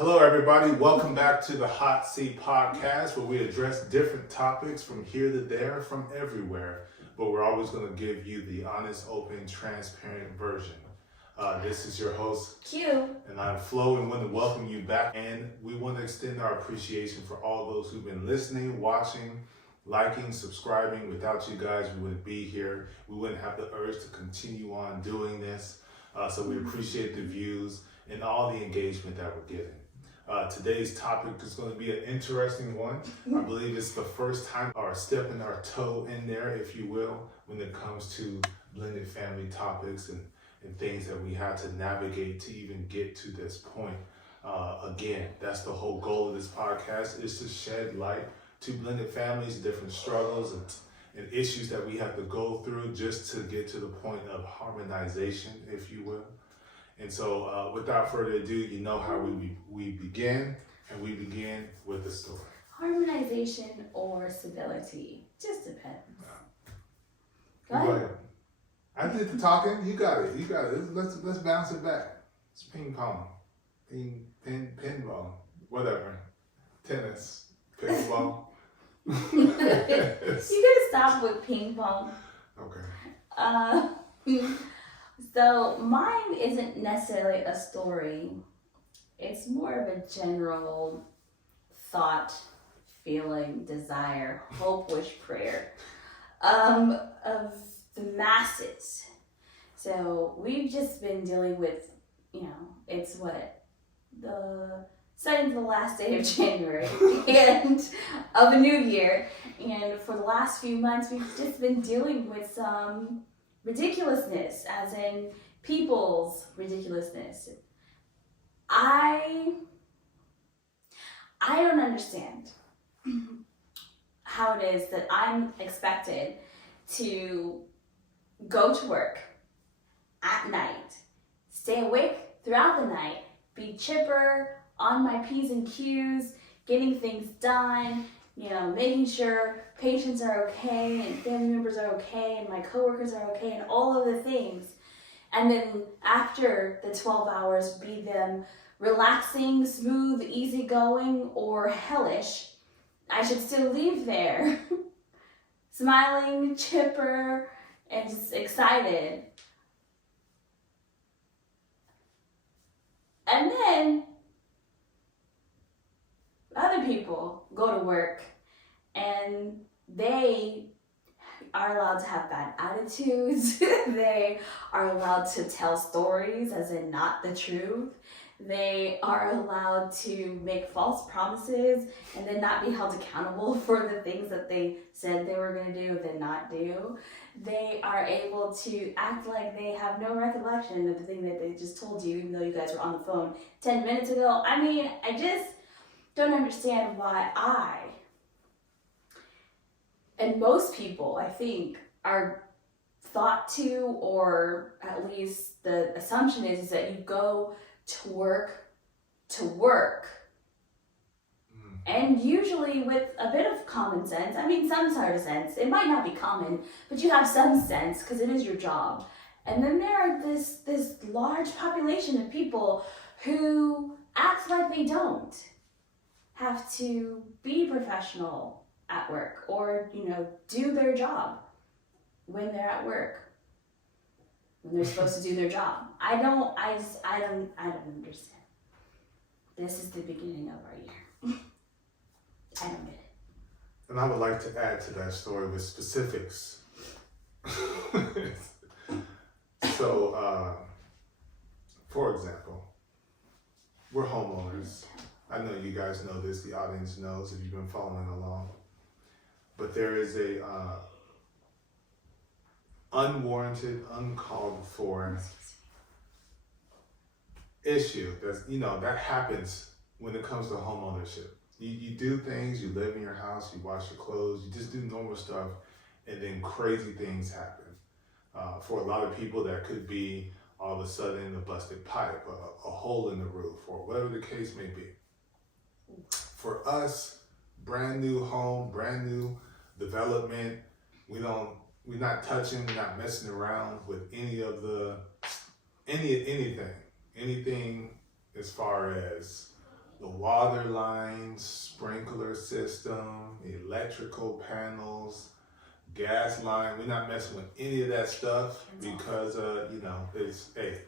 Hello, everybody. Welcome back to the HOTC podcast, where we address different topics from here to there, from everywhere. But we're always going to give you the honest, open, transparent version. This is your host, Q. And I'm Flo, and want to welcome you back. And we want to extend our appreciation for all those who've been listening, watching, liking, subscribing. Without you guys, we wouldn't be here. We wouldn't have the urge to continue on doing this. So we appreciate the views and all the engagement that we're getting. Today's topic is going to be an interesting one. I believe it's the first time our stepping our toe in there, if you will, when it comes to blended family topics and things that we had to navigate to even get to this point. Again, that's the whole goal of this podcast, is to shed light to blended families, different struggles and issues that we have to go through just to get to the point of harmonization, if you will. And so without further ado, you know how we begin, and we begin with the story. Harmonization or civility, just depends. Go ahead. I did the talking. You got it. Let's bounce it back. It's ping pong, pinball, whatever, tennis, pickleball. You gotta stop with ping pong. Okay. So mine isn't necessarily a story. It's more of a general thought, feeling, desire, hope, wish, prayer of the masses. So we've just been dealing with, it's the second to the last day of January and of a new year. And for the last few months, we've just been dealing with some ridiculousness, as in people's ridiculousness. I don't understand how it is that I'm expected to go to work at night, stay awake throughout the night, be chipper, on my P's and Q's, getting things done, making sure patients are okay and family members are okay and my coworkers are okay and all of the things. And then after the 12 hours, be them relaxing, smooth, easygoing, or hellish, I should still leave there smiling, chipper, and just excited. And then other people go to work and they are allowed to have bad attitudes. They are allowed to tell stories as in not the truth. They are allowed to make false promises and then not be held accountable for the things that they said they were going to do and then not do. They are able to act like they have no recollection of the thing that they just told you, even though you guys were on the phone 10 minutes ago. I just don't understand why and most people, I think, are thought to, or at least the assumption is that you go to work. And usually with a bit of common sense, some sort of sense. It might not be common, but you have some sense because it is your job. And then there are this large population of people who act like they don't have to be professional at work or, do their job when they're at work, when they're supposed to do their job. I don't understand. This is the beginning of our year. I don't get it. And I would like to add to that story with specifics. So, for example, we're homeowners. I know you guys know this, the audience knows if you've been following along. But there is a unwarranted, uncalled for issue that happens when it comes to homeownership. You do things, you live in your house, you wash your clothes, you just do normal stuff, and then crazy things happen. For a lot of people, that could be all of a sudden a busted pipe, a hole in the roof, or whatever the case may be. For us, brand new home, brand new development, we're not touching, we're not messing around with anything as far as water lines, sprinkler system, electrical panels, gas line. We're not messing with any of that stuff because, it's, hey,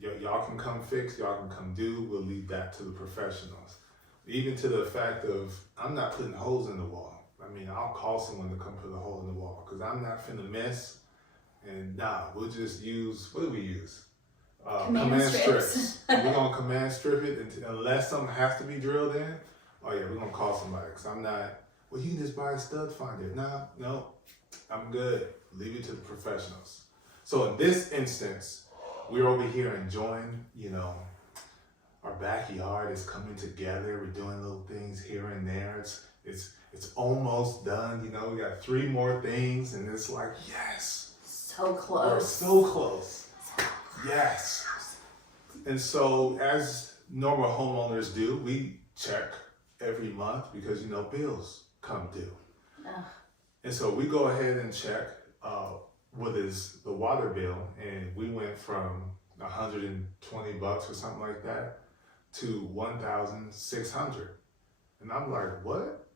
y'all can come fix, y'all can come do. We'll leave that to the professionals. Even to the fact of, I'm not putting holes in the wall. I mean, I'll call someone to come put a hole in the wall because I'm not finna mess. And we'll just use, what do we use? Command strips. We're gonna command strip it unless something has to be drilled in. Oh yeah, we're gonna call somebody because I'm not, well, you can just buy a stud finder. No, I'm good. Leave it to the professionals. So in this instance, we're over here enjoying, our backyard is coming together. We're doing little things here and there. It's almost done. We got 3 more things, and it's like, yes, so close. We're so close. Yes. And so, as normal homeowners do, we check every month because bills come due. Ugh. And so we go ahead and check what is the water bill, and we went from $120 or something like that to $1,600. And I'm like, what?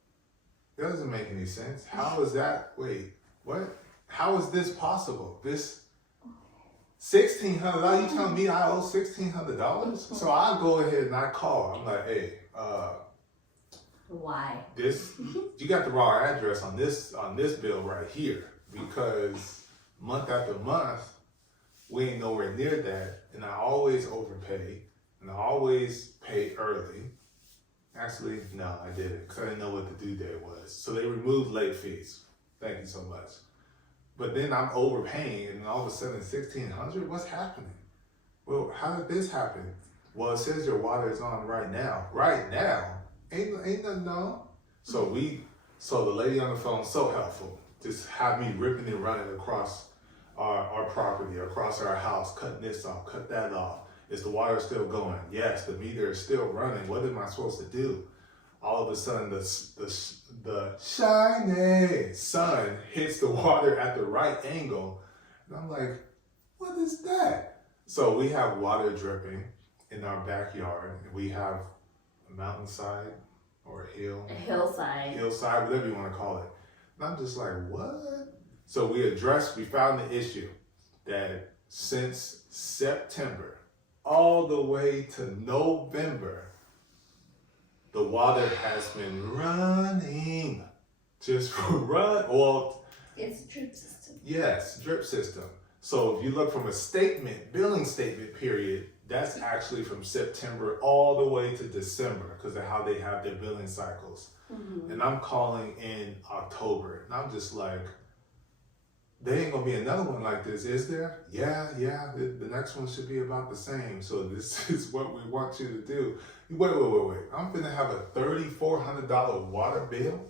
That doesn't make any sense. How is that? Wait, what? How is this possible? This $1,600? You telling me I owe $1,600? So I go ahead and I call. I'm like, hey, why? You got the wrong address on this bill right here, because month after month we ain't nowhere near that, and I always overpay, and I always pay early. Actually, no, I didn't, because I didn't know what the due date was. So they removed late fees. Thank you so much. But then I'm overpaying, and all of a sudden $1,600. What's happening? Well, how did this happen? Well, it says your water is on right now. Right now? Ain't nothing on. So the lady on the phone, so helpful. Just have me ripping and running across our property, across our house, cutting this off, cut that off. Is the water still going? Yes, the meter is still running. What am I supposed to do? All of a sudden, the shiny sun hits the water at the right angle. And I'm like, what is that? So we have water dripping in our backyard. And we have a mountainside or a hill. A hillside. Hillside, whatever you want to call it. And I'm just like, what? So we found the issue that since September all the way to November, the water has been running. Just run. Well, it's a drip system. Yes, drip system. So if you look from a billing statement period, that's actually from September all the way to December because of how they have their billing cycles. Mm-hmm. And I'm calling in October, and I'm just like, there ain't gonna be another one like this, is there? Yeah, the next one should be about the same. So this is what we want you to do. Wait. I'm gonna have a $3,400 water bill.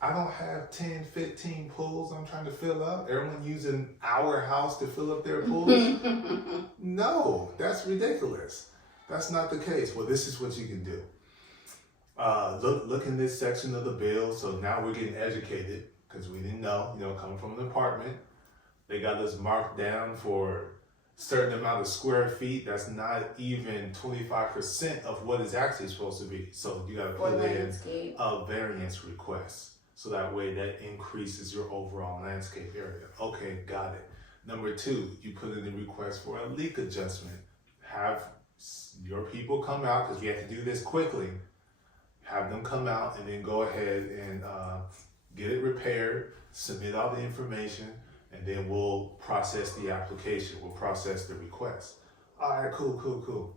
I don't have 10, 15 pools I'm trying to fill up. Everyone using our house to fill up their pools. No, that's ridiculous. That's not the case. Well, this is what you can do. Look in this section of the bill. So now we're getting educated because we didn't know, coming from an apartment. They got us marked down for a certain amount of square feet. That's not even 25% of what it's actually supposed to be. So you got to put in a variance request. So that way that increases your overall landscape area. Okay, got it. Number 2, you put in the request for a leak adjustment. Have your people come out, because we have to do this quickly. Have them come out and then go ahead and get it repaired, submit all the information, and then we'll process the application. We'll process the request. All right, cool.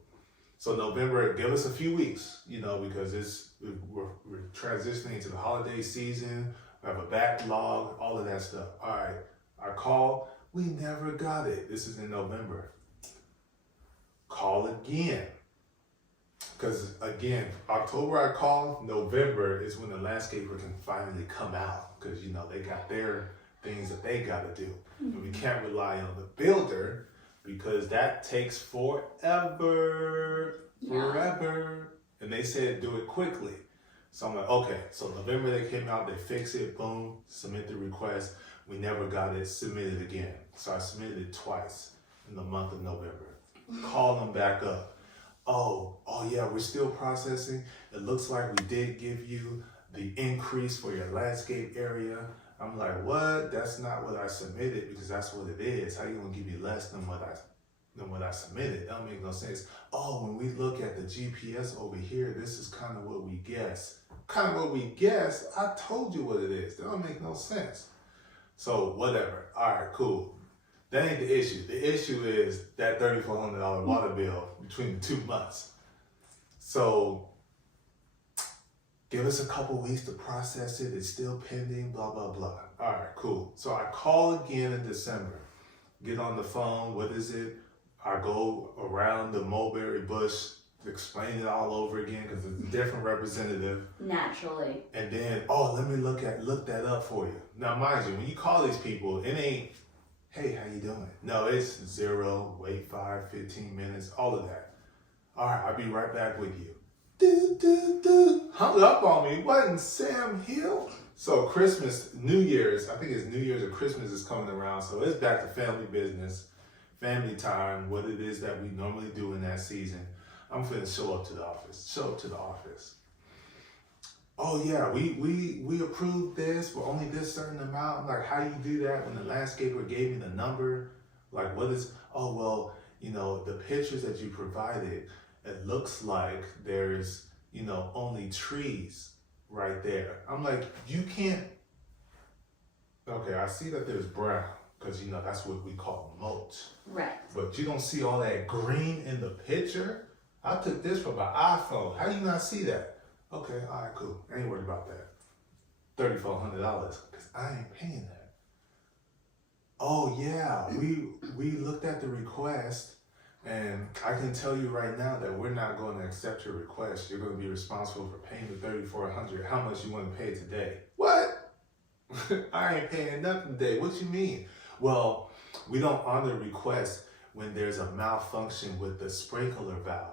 So November, give us a few weeks, because we're transitioning into the holiday season. We have a backlog, all of that stuff. All right, I call, we never got it. This is in November. Call again. Because again, October I call, November is when the landscaper can finally come out. Because, they got their things that they got to do. Mm-hmm. And we can't rely on the builder, because that takes forever. And they said do it quickly. So I'm like, okay. So November they came out, they fix it, boom, submit the request. We never got it, submit it again. So I submitted it twice in the month of November. Call them back up. oh yeah, we're still processing. It looks like we did give you the increase for your landscape area. I'm like, what? That's not what I submitted, because that's what it is. How you gonna give me less than what I submitted? That don't make no sense. Oh, when we look at the GPS over here, this is kind of what we guess. Kind of what we guess? I told you what it is. That don't make no sense. So whatever. All right, cool. That ain't the issue. The issue is that $3,400 water bill between the 2 months. So give us a couple weeks to process it. It's still pending, blah, blah, blah. All right, cool. So I call again in December. Get on the phone. What is it? I go around the mulberry bush, explain it all over again because it's a different representative. Naturally. And then, let me look that up for you. Now, mind you, when you call these people, it ain't, hey, how you doing? No, it's 0, wait 5, 15 minutes, all of that. All right, I'll be right back with you. Hung up on me. Wasn't Sam Hill? So Christmas, New Year's, I think it's New Year's or Christmas is coming around. So it's back to family business, family time, what it is that we normally do in that season. I'm finna show up to the office. Oh yeah, we approved this for only this certain amount. I'm like, how you do that when the landscaper gave me the number? Like, what is, the pictures that you provided, it looks like there's, only trees right there. I'm like, you can't, okay, I see that there's brown, because, that's what we call mulch. Right. But you don't see all that green in the picture? I took this from my iPhone. How do you not see that? Okay, all right, cool. I ain't worried about that. $3,400, because I ain't paying that. Oh yeah, we looked at the request, and I can tell you right now that we're not going to accept your request. You're going to be responsible for paying the $3,400. How much you want to pay today? What? I ain't paying nothing today. What you mean? Well, we don't honor requests when there's a malfunction with the sprinkler valve.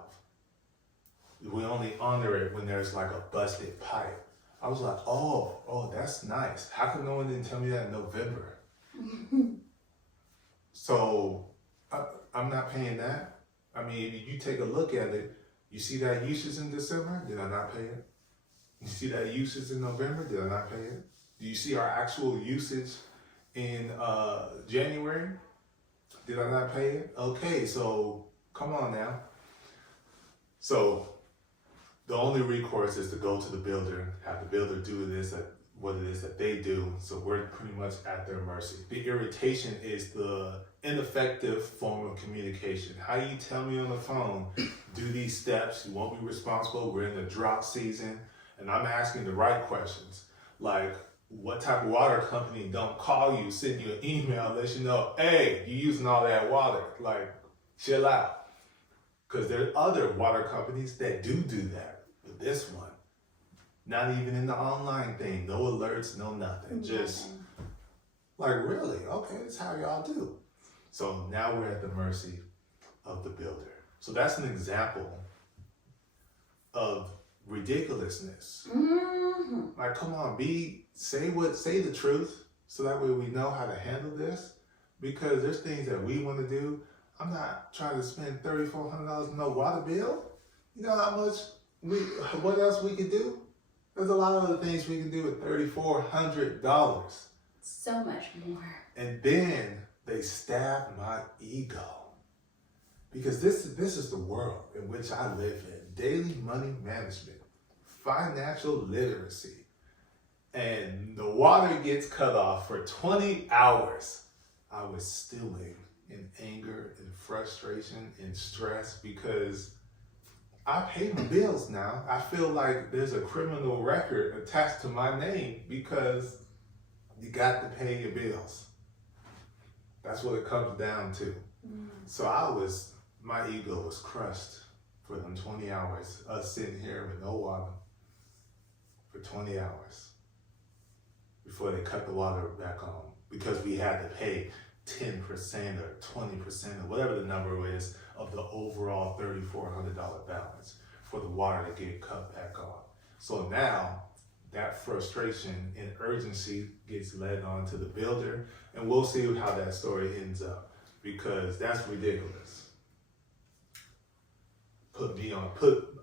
We only honor it when there's like a busted pipe. I was like, oh, that's nice. How come no one didn't tell me that in November? So I'm not paying that. I mean, if you take a look at it, you see that usage in December? Did I not pay it? You see that usage in November? Did I not pay it? Do you see our actual usage in January? Did I not pay it? Okay, so come on now. So the only recourse is to go to the builder, have the builder do what it is that they do. So we're pretty much at their mercy. The irritation is the ineffective form of communication. How you tell me on the phone, do these steps, you won't be responsible, we're in the drought season, and I'm asking the right questions. Like, what type of water company don't call you, send you an email, let you know, hey, you're using all that water, like, chill out. Because there are other water companies that do that, but this one, not even in the online thing, no alerts, no nothing, just like, really? Okay, that's how y'all do. So now we're at the mercy of the builder. So that's an example of ridiculousness. Mm-hmm. Like, come on, say the truth, so that way we know how to handle this. Because there's things that we want to do. I'm not trying to spend $3,400 on no water bill. You know how much what else we could do? There's a lot of other things we can do with $3,400. So much more. And then they stab my ego. Because this is the world in which I live in. Daily money management, financial literacy. And the water gets cut off for 20 hours. I was stewing in anger and frustration and stress because I pay my bills now. I feel like there's a criminal record attached to my name because you got to pay your bills. That's what it comes down to. So my ego was crushed for them 20 hours, us sitting here with no water for 20 hours before they cut the water back on because we had to pay 10% or 20% or whatever the number is of the overall $3,400 balance for the water to get cut back on. So now that frustration and urgency gets led on to the builder, and we'll see how that story ends up because that's ridiculous. put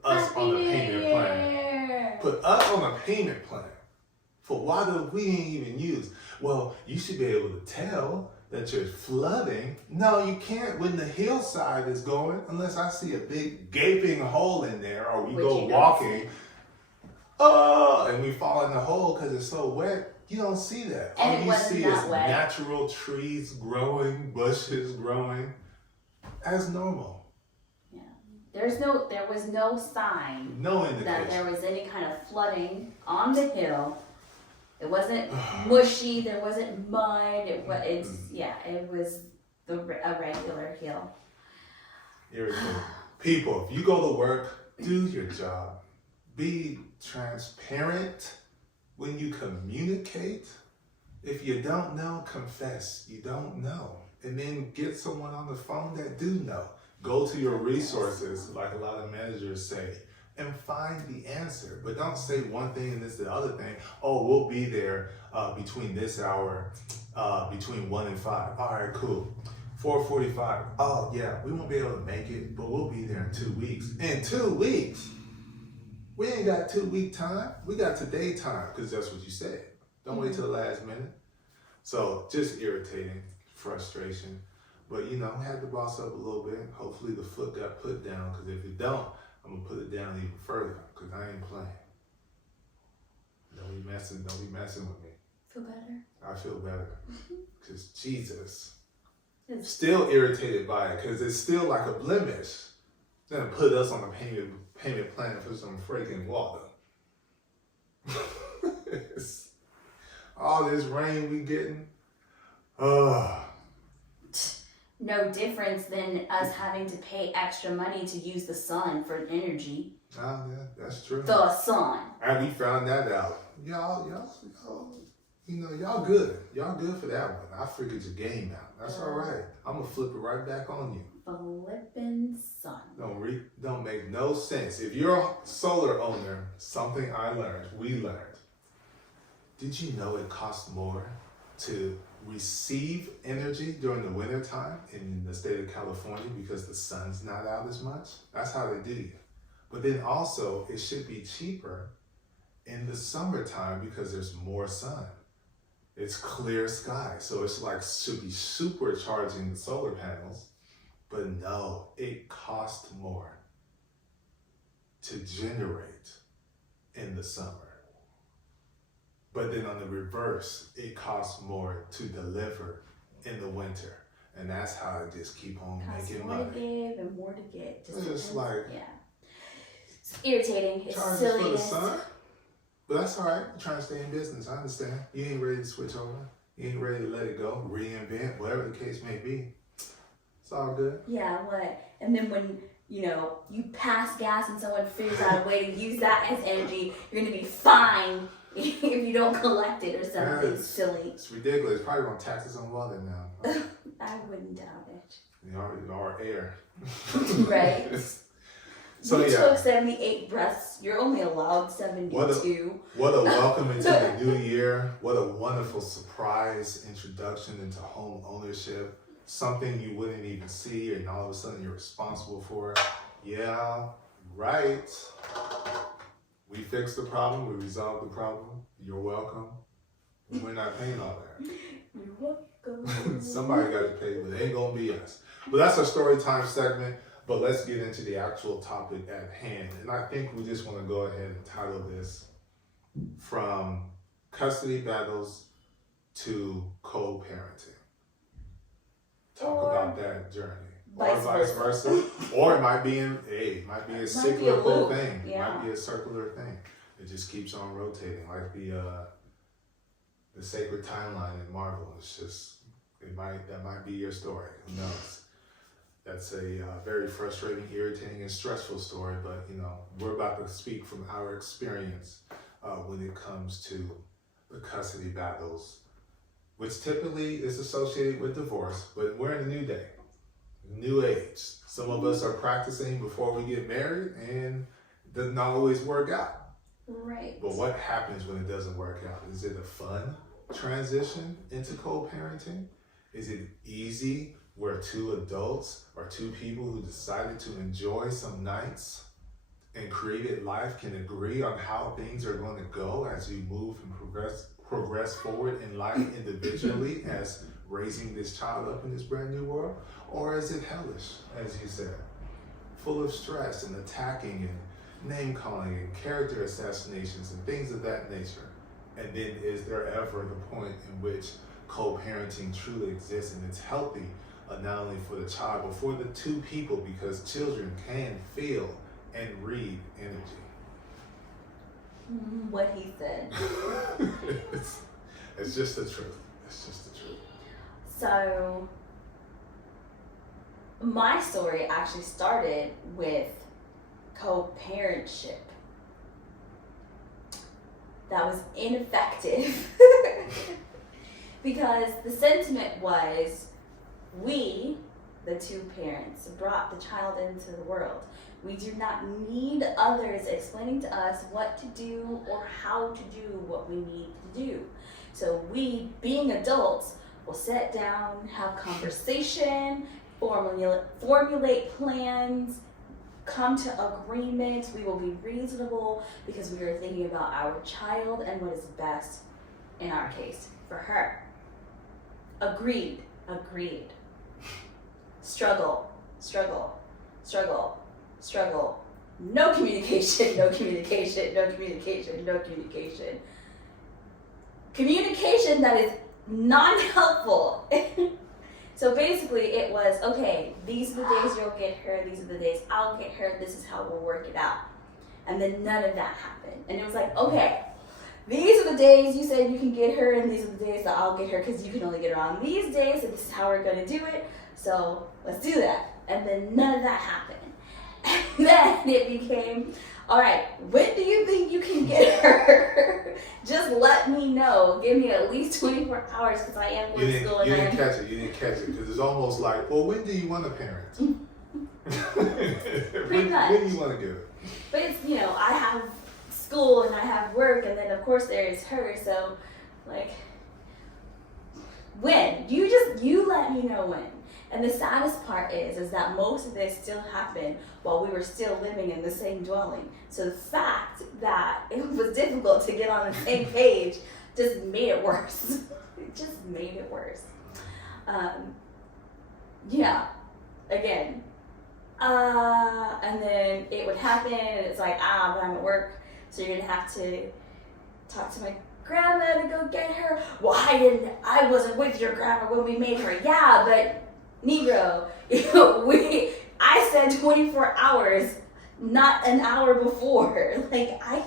us on a payment plan. Put us on a payment plan for water we ain't even used. Well, you should be able to tell that you're flooding. No, you can't when the hillside is going unless I see a big gaping hole in there, or we go walking. And we fall in the hole because it's so wet. You don't see that. And all you see is natural trees growing, bushes growing, as normal. Yeah. There was no sign No indication that there was any kind of flooding on the hill. It wasn't mushy. There wasn't mud. It was a regular hill. Irritating. People, if you go to work, do your job. Be transparent when you communicate. If you don't know, confess you don't know. And then get someone on the phone that do know. Go to your resources, like a lot of managers say, and find the answer. But don't say one thing and this the other thing. Oh, we'll be there between this hour, between 1 and 5. All right, cool. 4:45. Oh, yeah, we won't be able to make it, but we'll be there in 2 weeks. In 2 weeks? We ain't got 2 week time. We got today time, because that's what you said. Don't wait till the last minute. So just irritating, frustration. But I had to boss up a little bit. Hopefully the foot got put down, because if it don't, I'm gonna put it down even further, because I ain't playing. Don't be messing with me. Feel better? I feel better. Because Jesus. Still irritated by it, because it's still like a blemish. Then put us on a payment plan for some freaking water. All this rain we getting. No difference than us having to pay extra money to use the sun for energy. Oh, yeah, that's true. The sun. And we found that out. Y'all good. Y'all good for that one. I figured your game out. That's all right. I'm gonna flip it right back on you. Flippin' sun. Don't make no sense. If you're a solar owner, something we learned. Did you know it costs more to receive energy during the winter time in the state of California because the sun's not out as much? That's how they do you. But then also it should be cheaper in the summertime because there's more sun. It's clear sky. So it's like should be supercharging the solar panels. But no, it costs more to generate in the summer. But then on the reverse, it costs more to deliver in the winter. And that's how I just keep on making money. More to give and more to get. It's like... Yeah. It's irritating. It's silly. For the sun? But that's all right. You're trying to stay in business. I understand. You ain't ready to switch over. You ain't ready to let it go, reinvent, whatever the case may be. It's all good. Yeah, what? And then when, you pass gas and someone figures out a way to use that as energy, you're going to be fined if you don't collect it or something silly. It's ridiculous. It's probably going to tax us on water now. I wouldn't doubt it. Or air. Right. So you took 78 breaths. You're only allowed 72. What a welcome into the new year. What a wonderful surprise introduction into home ownership. Something you wouldn't even see, and all of a sudden you're responsible for it. Yeah, right. We fixed the problem. We resolved the problem. You're welcome. We're not paying all that. You're welcome. Somebody got to pay, but it ain't going to be us. But that's our story time segment. But let's get into the actual topic at hand. And I think we just want to go ahead and title this From Custody Battles to Co-Parenting. Talk about that journey. Or vice versa. Or it might be a cyclical thing. Yeah. It might be a circular thing. It just keeps on rotating, like the sacred timeline in Marvel. It's just that might be your story. Who knows? That's a very frustrating, irritating, and stressful story. But we're about to speak from our experience when it comes to the custody battles, which typically is associated with divorce. But we're in a new day. New age. Some of us are practicing before we get married, and it doesn't always work out. Right. But what happens when it doesn't work out? Is it a fun transition into co-parenting? Is it easy where two adults or two people who decided to enjoy some nights and created life can agree on how things are going to go as you move and progress forward in life individually as raising this child up in this brand new world? Or is it hellish, as you said, full of stress and attacking and name calling and character assassinations and things of that nature? And then is there ever the point in which co-parenting truly exists and it's healthy, not only for the child but for the two people, because children can feel and read energy? What he said. It's just the truth. It's just the truth. So my story actually started with co-parentship. That was ineffective because the sentiment was we, the two parents, brought the child into the world. We do not need others explaining to us what to do or how to do what we need to do. So we, being adults, will sit down, have conversation, formulate plans, come to agreement. We will be reasonable because we are thinking about our child and what is best in our case for her. Agreed. Struggle. No communication. Communication that is non-helpful. So basically it was, okay, these are the days you'll get her, these are the days I'll get her, this is how we'll work it out. And then none of that happened. And it was like, okay, these are the days you said you can get her, and these are the days that I'll get her because you can only get her on these days, and this is how we're going to do it. So let's do that. And then none of that happened. And then it became, all right, when do you think you can get her? Just let me know. Give me at least 24 hours because I am going to school. You didn't catch it because it's almost like, well, when do you want to parent? Pretty much. When do you want to get her? But it's, I have school and I have work, and then of course there is her. So, like, when? You let me know when. And the saddest part is that most of this still happened while we were still living in the same dwelling. So the fact that it was difficult to get on the same page just made it worse. It just made it worse. Again. And then it would happen, and it's like, but I'm at work, so you're gonna have to talk to my grandma to go get her. Well, I wasn't with your grandma when we made her. Yeah, but Negro, I said 24 hours, not an hour before. Like, I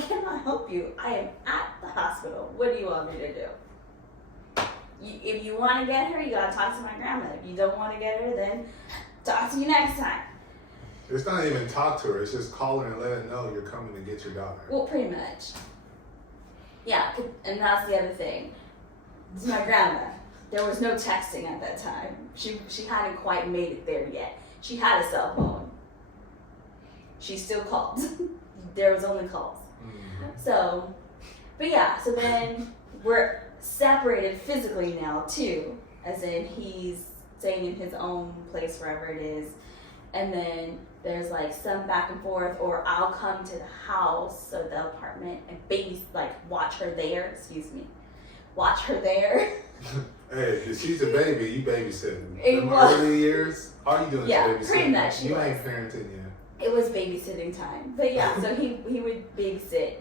cannot help you. I am at the hospital. What do you want me to do? If you want to get her, you gotta talk to my grandma. If you don't want to get her, then talk to you next time. It's not even talk to her. It's just call her and let her know you're coming to get your daughter. Well, pretty much. Yeah, and that's the other thing. It's my grandma. There was no texting at that time. She hadn't quite made it there yet. She had a cell phone. She still called. There was only calls. Mm-hmm. So then we're separated physically now too, as in he's staying in his own place wherever it is, and then there's like some back and forth, or I'll come to the house, so the apartment, and watch her there. Hey, if she's a baby, you babysitting. In early years, all you doing is babysitting. Pretty much. You ain't parenting yet. It was babysitting time. But yeah, so he would babysit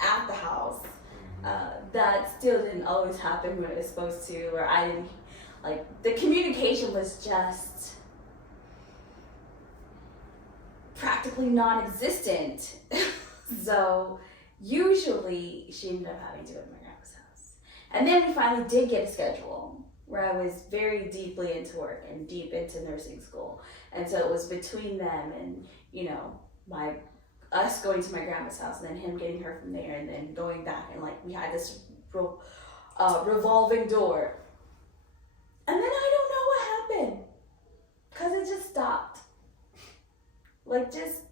at the house. That still didn't always happen when it was supposed to, or I didn't, the communication was just practically non-existent. So usually she ended up having to go to my grandma's house. And then we finally did get a schedule where I was very deeply into work and deep into nursing school. And so it was between them and, us going to my grandma's house and then him getting her from there and then going back, and we had this revolving door. And then I don't know what happened, because it just stopped. Just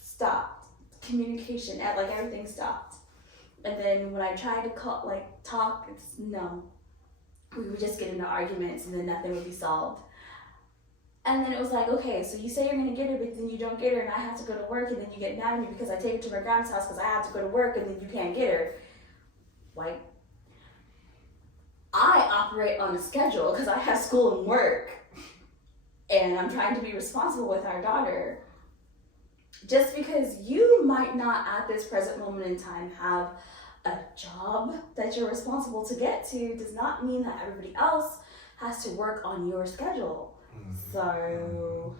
stopped. Communication, everything stopped. And then when I tried to talk, it's no. we would just get into arguments and then nothing would be solved. And then it was like, okay, so you say you're going to get her, but then you don't get her, and I have to go to work, and then you get mad at me because I take her to my grandma's house because I have to go to work, and then you can't get her. Like, I operate on a schedule because I have school and work, and I'm trying to be responsible with our daughter. Just because you might not at this present moment in time have a job that you're responsible to get to does not mean that everybody else has to work on your schedule. So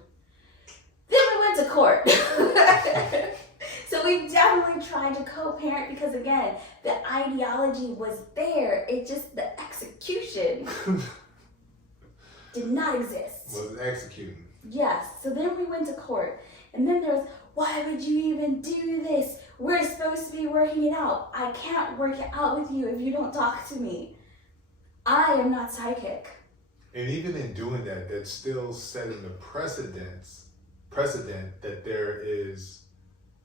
then we went to court. So we definitely tried to co-parent because, again, the ideology was there. It just, the execution did not exist. Was executing. Yes. So then we went to court. And then there was, why would you even do this? We're supposed to be working it out. I can't work it out with you if you don't talk to me. I am not psychic. And even in doing that, that's still setting the precedent that there is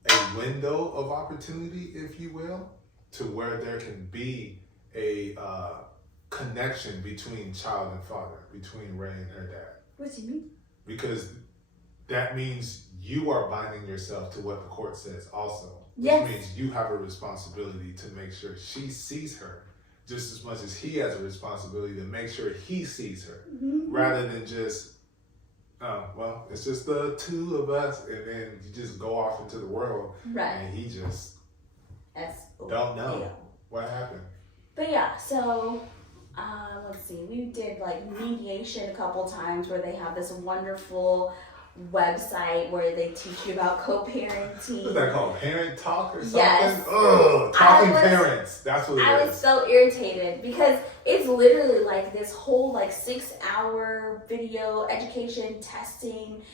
a window of opportunity, if you will, to where there can be a connection between child and father, between Ray and her dad. What do you mean? Because that means you are binding yourself to what the court says also. Which Yes. means you have a responsibility to make sure she sees her just as much as he has a responsibility to make sure he sees her, rather than just, well, it's just the two of us, and then you just go off into the world, Right. and he just S-O-L. don't know what happened. But yeah, so let's see, we did like mediation a couple times where they have this wonderful website where they teach you about co-parenting. What's that called? Parent Talk or something? Yes. Ugh, talking parents. That's what it I is. was so irritated because it's literally like this whole like 6-hour video education testing,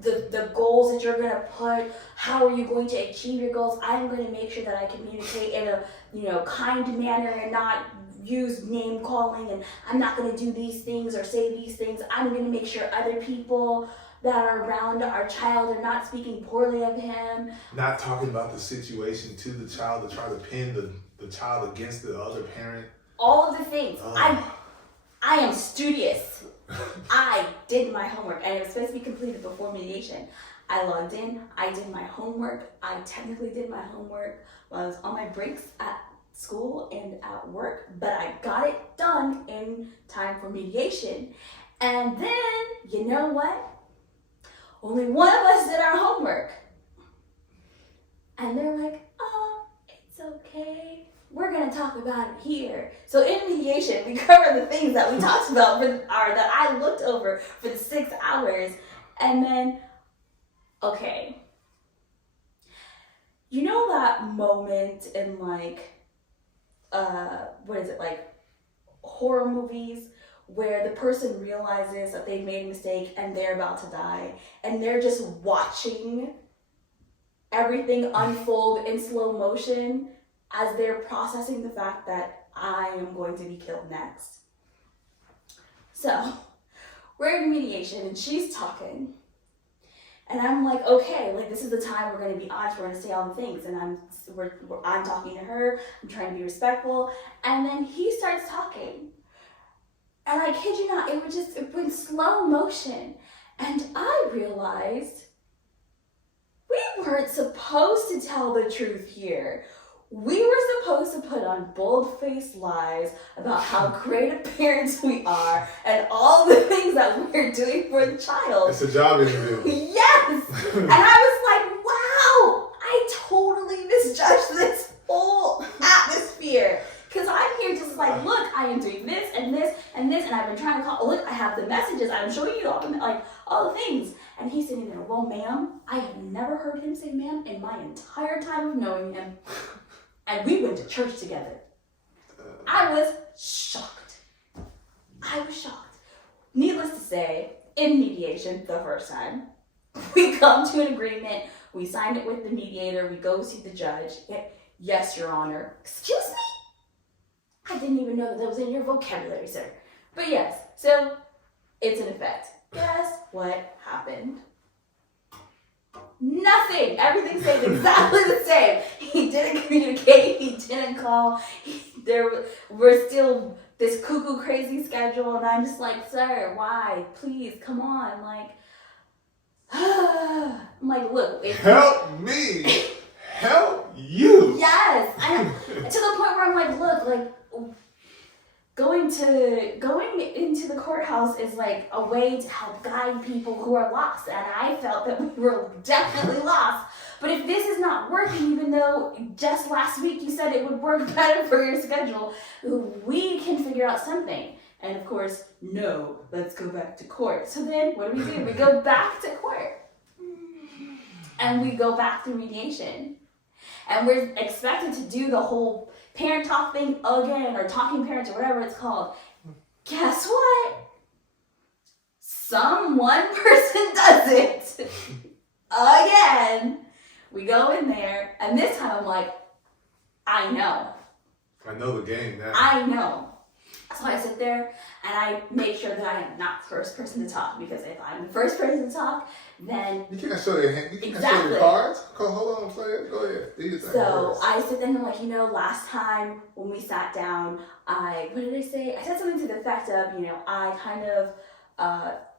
the goals that you're gonna put, how are you going to achieve your goals. I'm gonna make sure that I communicate in a kind manner and not use name calling, and I'm not gonna do these things or say these things. I'm gonna make sure other people that are around our child are not speaking poorly of him. Not talking about the situation to the child to try to pin the child against the other parent. All of the things. Oh. I am studious. I did my homework, and it was supposed to be completed before mediation. I logged in, I did my homework. I technically did my homework while I was on my breaks at school and at work, but I got it done in time for mediation. And then, you know what? Only one of us did our homework. And they're like, oh, it's okay. We're going to talk about it here. So in mediation, we cover the things that we talked about that I looked over for the 6 hours. And then, okay. You know that moment in like, like horror movies where the person realizes that they've made a mistake and they're about to die, and they're just watching everything unfold in slow motion as they're processing the fact that I am going to be killed next. So we're in mediation and she's talking, and I'm like, okay, like this is the time we're going to be honest, we're going to say all the things, and I'm talking to her, I'm trying to be respectful, and then he starts talking. And I kid you not, it went slow motion. And I realized we weren't supposed to tell the truth here. We were supposed to put on bold-faced lies about how great of parents we are and all the things that we're doing for the child. It's a job interview. Yes! And I was like, wow, I totally misjudged this whole atmosphere. Because I'm here just like, look, I am doing this and this and this, and I've been trying to call, look, I have the messages, I'm showing you all the things. And he's sitting there, well, ma'am, I have never heard him say ma'am in my entire time of knowing him. And we went to church together. I was shocked. Needless to say, in mediation the first time, we come to an agreement, we sign it with the mediator, we go see the judge. Yes, Your Honor. Excuse me? I didn't even know that was in your vocabulary, sir. But yes, so it's in effect. Guess what happened? Nothing. Everything stayed exactly the same. He didn't communicate. He didn't call. We're still this cuckoo crazy schedule, and I'm just like, sir, why? Please, come on, like, I'm like, look, help me, help you. Yes, to the point where I'm like, look, like, going into the courthouse is like a way to help guide people who are lost, and I felt that we were definitely lost. But if this is not working, even though just last week you said it would work better for your schedule, we can figure out something. And of course, no, let's go back to court. So then what do? We go back to court. And we go back through mediation. And we're expected to do the whole parent talk thing again, or talking parents, or whatever it's called. Guess what? One person does it again. We go in there, and this time I'm like, I know the game now. I know. So I sit there and I make sure that I am not the first person to talk, because if I'm the first person to talk, then you can't show your hand. You can't exactly. show your cards. Hold on, play it. Go ahead. So I sit there and I'm like, last time when we sat down, what did I say? I said something to the effect of, I kind of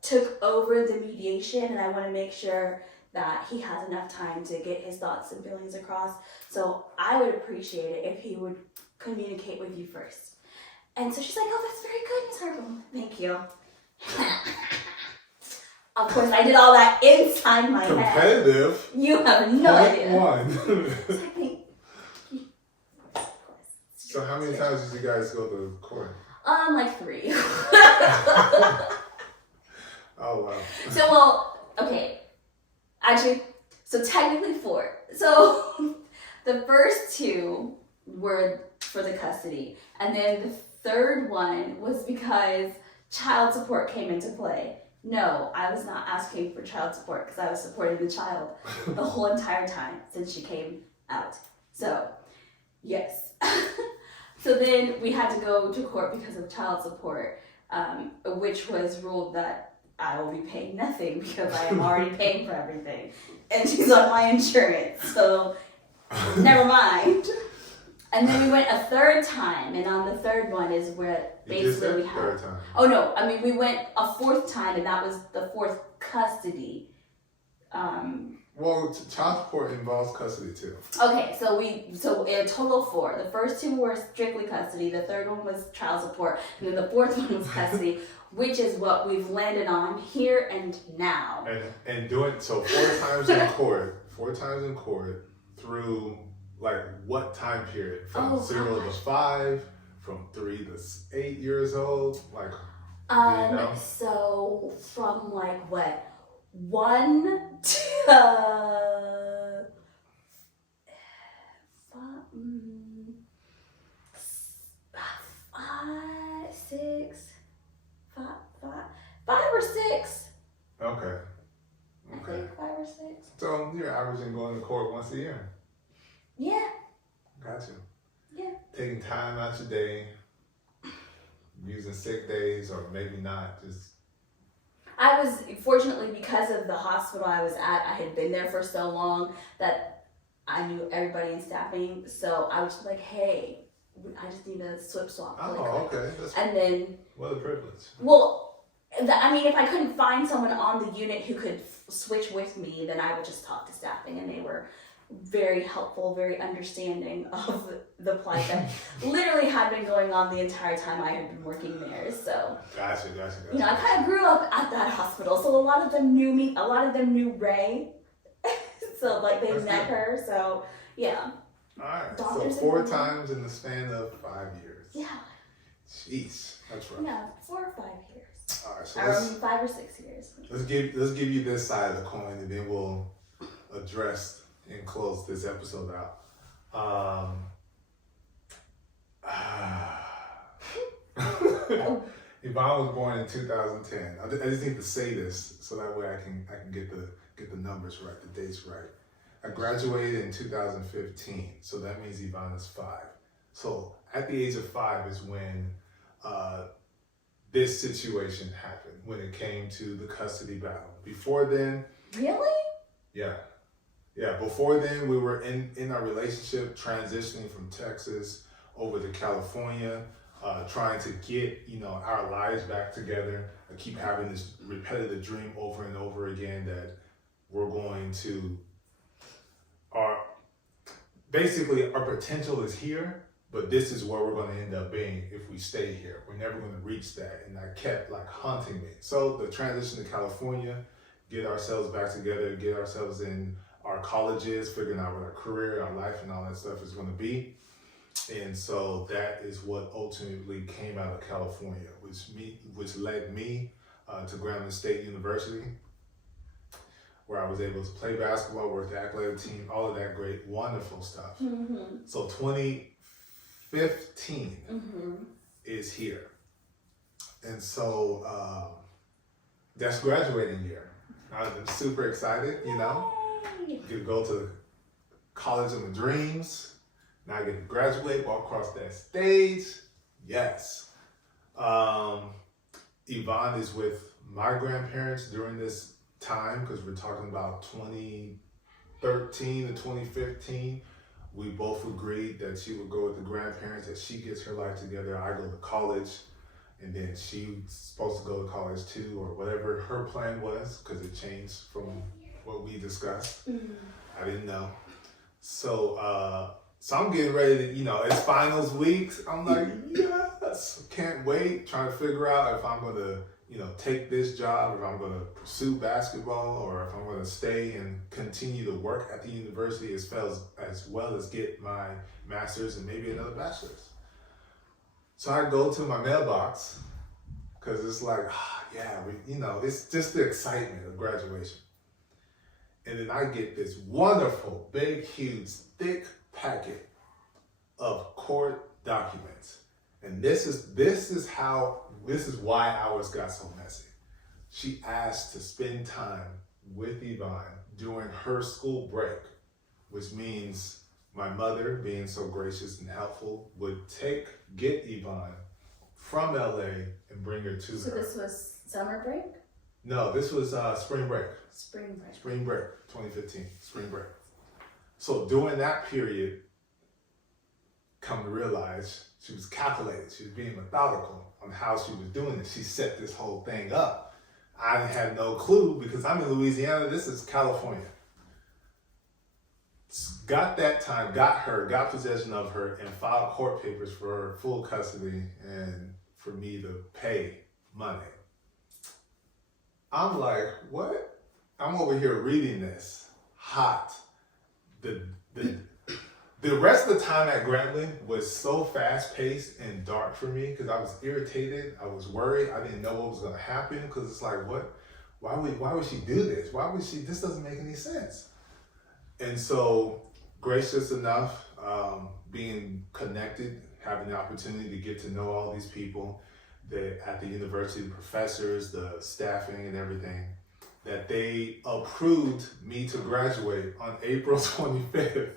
took over the mediation, and I want to make sure that he has enough time to get his thoughts and feelings across. So I would appreciate it if he would communicate with you first. And so she's like, oh, that's very good, Ms. Harville. Thank you. Of course, I did all that inside my head. Competitive. You have no idea. One. So how many times did you guys go to court? Like 3. Oh, wow. So, okay. Actually, so technically 4. So the first 2 were for the custody, and then the third one was because child support came into play. No, I was not asking for child support because I was supporting the child the whole entire time since she came out. So, yes. So then we had to go to court because of child support, which was ruled that I will be paying nothing because I am already paying for everything. And she's on my insurance, so never mind. And then we went a third time, and on the third one is where basically we had... Third time. Oh no, I mean we went a 4th time, and that was the 4th custody. Well, child support involves custody too. Okay, so a total of 4. The first 2 were strictly custody. The third one was child support, and then the 4th one was custody, which is what we've landed on here and now. And doing so 4 times in court. 4 times in court through like what time period? From 0 to 5, from 3 to 8 years old, like. So from like what? 1 to 5 or 6. Okay. I think 5 or 6. So you're averaging going to court once a year. Yeah. Gotcha. Yeah. Taking time out your day, using sick days, or maybe not, just. I was, fortunately, because of the hospital I was at, I had been there for so long that I knew everybody in staffing. So I was just like, hey, I just need a swap. Oh, okay. And then. What a privilege. Well, I mean, if I couldn't find someone on the unit who could switch with me, then I would just talk to staffing, and they were very helpful, very understanding of the plight that literally had been going on the entire time I had been working there. So, gotcha. I kind of grew up at that hospital, so a lot of them knew me. A lot of them knew Ray, so like they met her. So yeah. All right. Doctors, so 4 times in the span of 5 years. Yeah. Jeez, that's right. Yeah, 4 or 5 years. All right. So 5 or 6 years. Let's give you this side of the coin, and then we'll address and close this episode out. Yvonne was born in 2010. I just need to say this so that way I can get the numbers right, the dates right. I graduated in 2015, so that means Yvonne is 5. So at the age of 5 is when this situation happened, when it came to the custody battle. Before then, really? Yeah, before then we were in our relationship, transitioning from Texas over to California. trying to get, our lives back together. I keep having this repetitive dream over and over again that we're going to, basically our potential is here, but this is where we're going to end up being if we stay here. We're never going to reach that. And that kept like haunting me. So the transition to California, get ourselves back together, get ourselves in our colleges, figuring out what our career, our life, and all that stuff is going to be. And so that is what ultimately came out of California, which led me to Grambling State University, where I was able to play basketball, work the athletic team, all of that great, wonderful stuff. Mm-hmm. So 2015 is here. And so that's graduating year. I'm super excited, Get to go to college of my dreams. Now I get to graduate, walk across that stage. Yes. Yvonne is with my grandparents during this time, because we're talking about 2013 to 2015. We both agreed that she would go with the grandparents, that she gets her life together. I go to college, and then she's supposed to go to college too, or whatever her plan was, because it changed from what we discussed. I didn't know. So I'm getting ready to, it's finals weeks. I'm like, yes, can't wait, trying to figure out if I'm going to, take this job, if I'm going to pursue basketball, or if I'm going to stay and continue to work at the university as well as get my master's and maybe another bachelor's. So I go to my mailbox, because it's like, it's just the excitement of graduation. And then I get this wonderful, big, huge, thick packet of court documents. And this is why ours got so messy. She asked to spend time with Yvonne during her school break, which means my mother, being so gracious and helpful, would get Yvonne from LA and bring her to her. So this was summer break? No, this was spring break. Spring break. Spring break, 2015, spring break. So during that period, come to realize she was calculated. She was being methodical on how she was doing it. She set this whole thing up. I had no clue, because I'm in Louisiana. This is California. Got that time, got possession of her, and filed court papers for her full custody and for me to pay money. I'm like, what? I'm over here reading this hot. The rest of the time at Grambling was so fast-paced and dark for me, because I was irritated. I was worried. I didn't know what was going to happen, because it's like, what? Why would she do this? This doesn't make any sense. And so, gracious enough, being connected, having the opportunity to get to know all these people at the university, the professors, the staffing and everything, that they approved me to graduate on April 25th.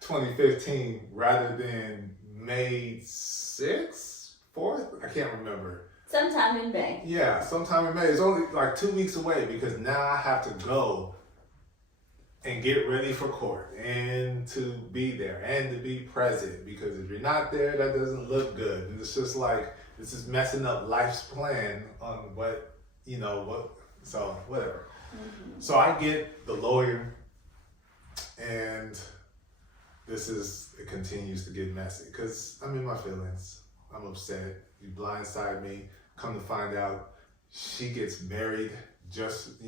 2015, rather than May 6th, 4th? I can't remember. Sometime in May. Yeah, sometime in May. It's only like 2 weeks away, because now I have to go and get ready for court and to be there and to be present, because if you're not there, that doesn't look good. And it's just like, this is messing up life's plan on so whatever. So I get the lawyer, and it continues to get messy, because I'm in my feelings. I'm upset. You blindside me. Come to find out, she gets married just,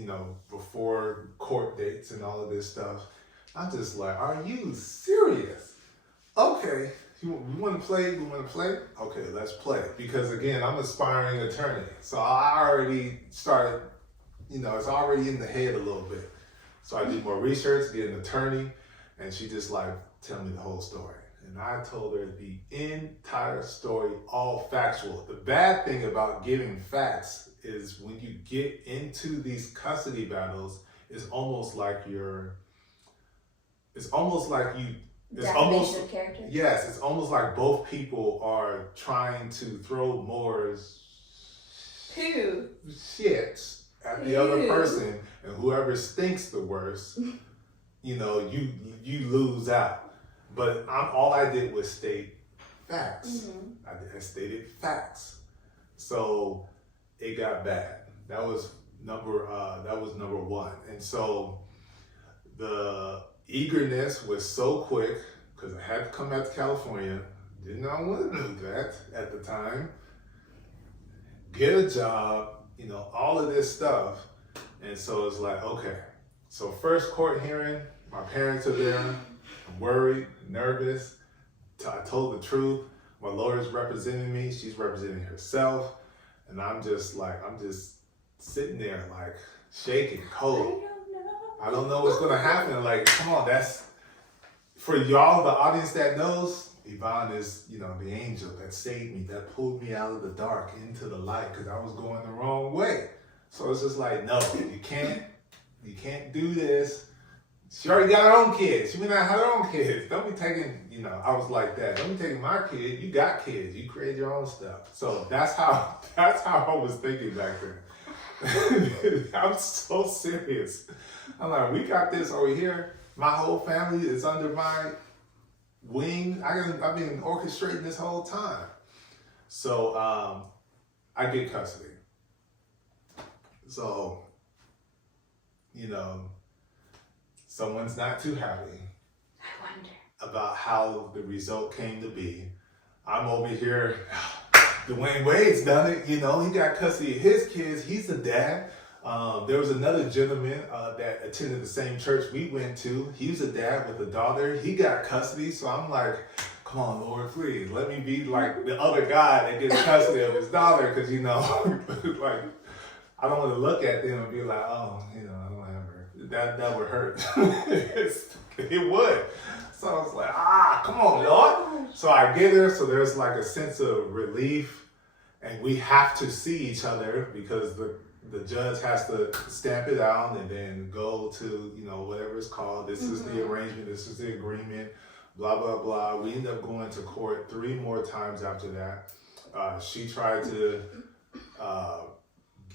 before court dates and all of this stuff. I'm just like, are you serious? Okay, we want to play? We want to play? Okay, let's play. Because again, I'm an aspiring attorney. So I already started, it's already in the head a little bit. So I did more research, get an attorney, and she just like, tell me the whole story. And I told her the entire story, all factual. The bad thing about giving facts is when you get into these custody battles, it's almost like you, Defamation of character? Yes, it's almost like both people are trying to throw more shit at the other person, and whoever stinks the worst, you lose out. But all I did was state facts. I stated facts. So it got bad. That was number one. And so the eagerness was so quick because I had to come back to California. Did not want to do that at the time. Get a job, all of this stuff. And so it's like, okay. So first court hearing, my parents are there. I'm worried, nervous. I told the truth. My lawyer's representing me. She's representing herself. And I'm just sitting there like shaking, cold. I don't know what's going to happen. Like, come on, that's, for y'all, the audience that knows, Yvonne is, the angel that saved me, that pulled me out of the dark into the light because I was going the wrong way. So it's just like, no, you can't do this. She already got her own kids. She may not have her own kids. Don't be taking, I was like that. Don't be taking my kid. You got kids. You create your own stuff. So that's how I was thinking back then. I'm so serious. I'm like, we got this over here. My whole family is under my wing. I've been orchestrating this whole time. So I get custody. So, someone's not too happy. I wonder about how the result came to be. I'm over here, Dwayne Wade's done it, he got custody of his kids, he's the dad. There was another gentleman that attended the same church we went to. He was a dad with a daughter, he got custody, so I'm like, come on, Lord, please, let me be like the other guy that gets custody of his daughter, because, like, I don't want to look at them and be like, oh, I don't have her. That would hurt. It would. So I was like, come on, Lord. So I get her, so there's like a sense of relief, and we have to see each other because the judge has to stamp it out and then go to, whatever it's called. This is the arrangement, this is the agreement, blah, blah, blah. We end up going to court 3 more times after that. She tried to,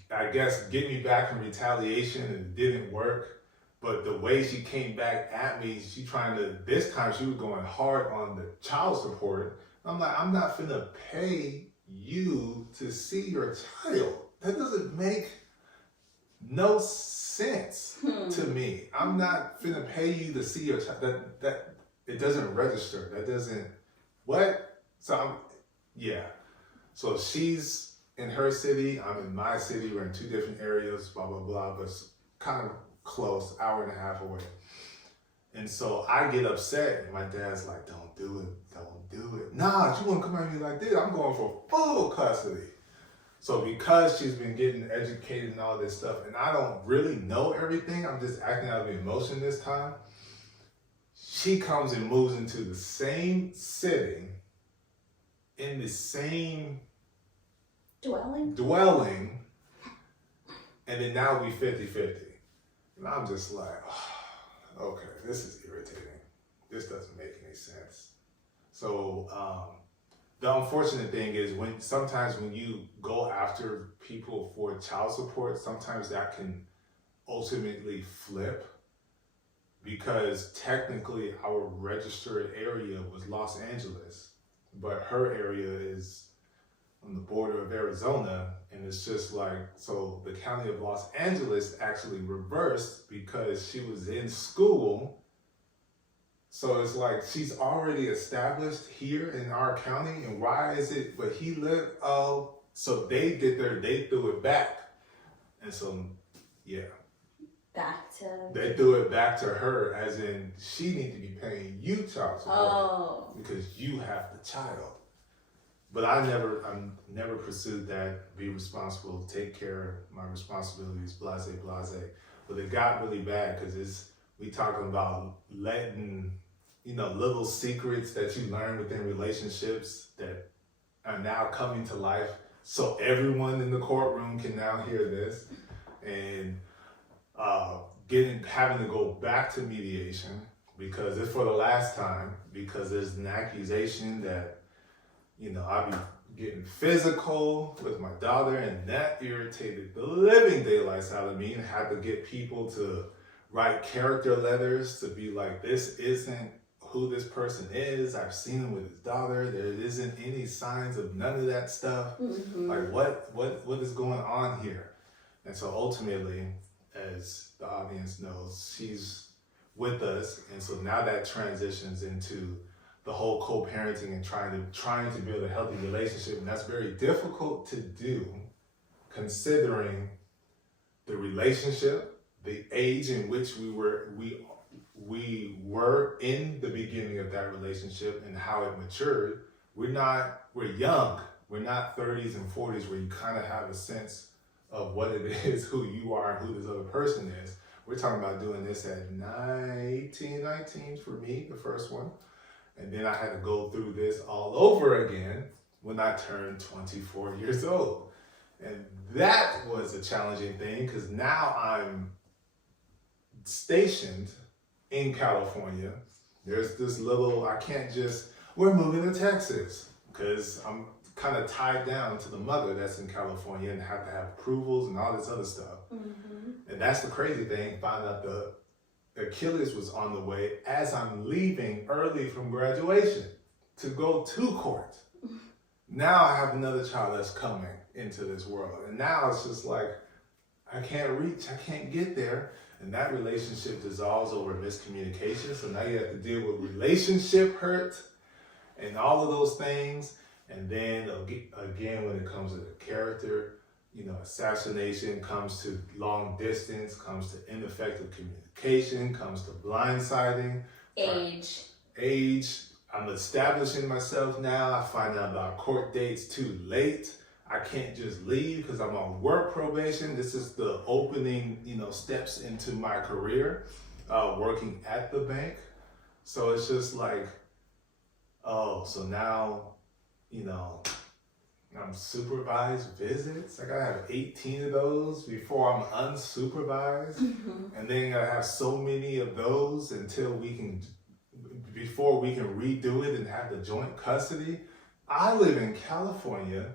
I guess, get me back in retaliation, and it didn't work. But the way she came back at me, this time she was going hard on the child support. I'm like, I'm not finna pay you to see your child. That doesn't make no sense to me. I'm not finna pay you to see your child. That it doesn't register. That doesn't, what? So So she's in her city, I'm in my city, we're in 2 different areas, blah, blah, blah, but it's kind of close, hour and a half away. And so I get upset, and my dad's like, don't do it. Nah, she wouldn't come at me like this. I'm going for full custody. So because she's been getting educated and all this stuff, and I don't really know everything, I'm just acting out of emotion this time, she comes and moves into the same city, in the same dwelling, and then now we 50-50. And I'm just like, okay, this is irritating. This doesn't make any sense. So the unfortunate thing is sometimes when you go after people for child support, sometimes that can ultimately flip, because technically our registered area was Los Angeles, but her area is on the border of Arizona, and it's just like, so the county of Los Angeles actually reversed because she was in school. So it's like she's already established here in our county, and why is it, but he lived, so they threw it back. And so, they threw it back to her, as in she need to be paying you child support because you have the child. But I never pursued that, be responsible, take care of my responsibilities, blase, blase. But it got really bad because we talking about letting, little secrets that you learn within relationships that are now coming to life. So everyone in the courtroom can now hear this, and having to go back to mediation because it's for the last time, because there's an accusation that, I be getting physical with my daughter, and that irritated the living daylights out of me, and had to get people to write character letters to be like, this isn't who this person is. I've seen him with his daughter. There isn't any signs of none of that stuff. Like what is going on here? And so ultimately, as the audience knows, she's with us. And so now that transitions into the whole co-parenting and trying to build a healthy relationship. And that's very difficult to do considering the relationship, the age in which we were in the beginning of that relationship and how it matured. We're young. We're not 30s and 40s where you kind of have a sense of what it is, who you are, and who this other person is. We're talking about doing this at 18, 19 for me, the first one. And then I had to go through this all over again when I turned 24 years old. And that was a challenging thing because now I'm stationed in California. There's this we're moving to Texas because I'm kind of tied down to the mother that's in California and have to have approvals and all this other stuff. And that's the crazy thing, find out the Achilles was on the way as I'm leaving early from graduation to go to court. Now I have another child that's coming into this world. And now it's just like, I can't get there. And that relationship dissolves over miscommunication. So now you have to deal with relationship hurt and all of those things. And then again, when it comes to the character, assassination, comes to long distance, comes to ineffective communication, comes to blindsiding. Age. I'm establishing myself now. I find out about court dates too late. I can't just leave because I'm on work probation. This is the opening, steps into my career, working at the bank. So it's just like, so now, I'm supervised visits. I gotta have 18 of those before I'm unsupervised. And then I have so many of those before we can redo it and have the joint custody. I live in California.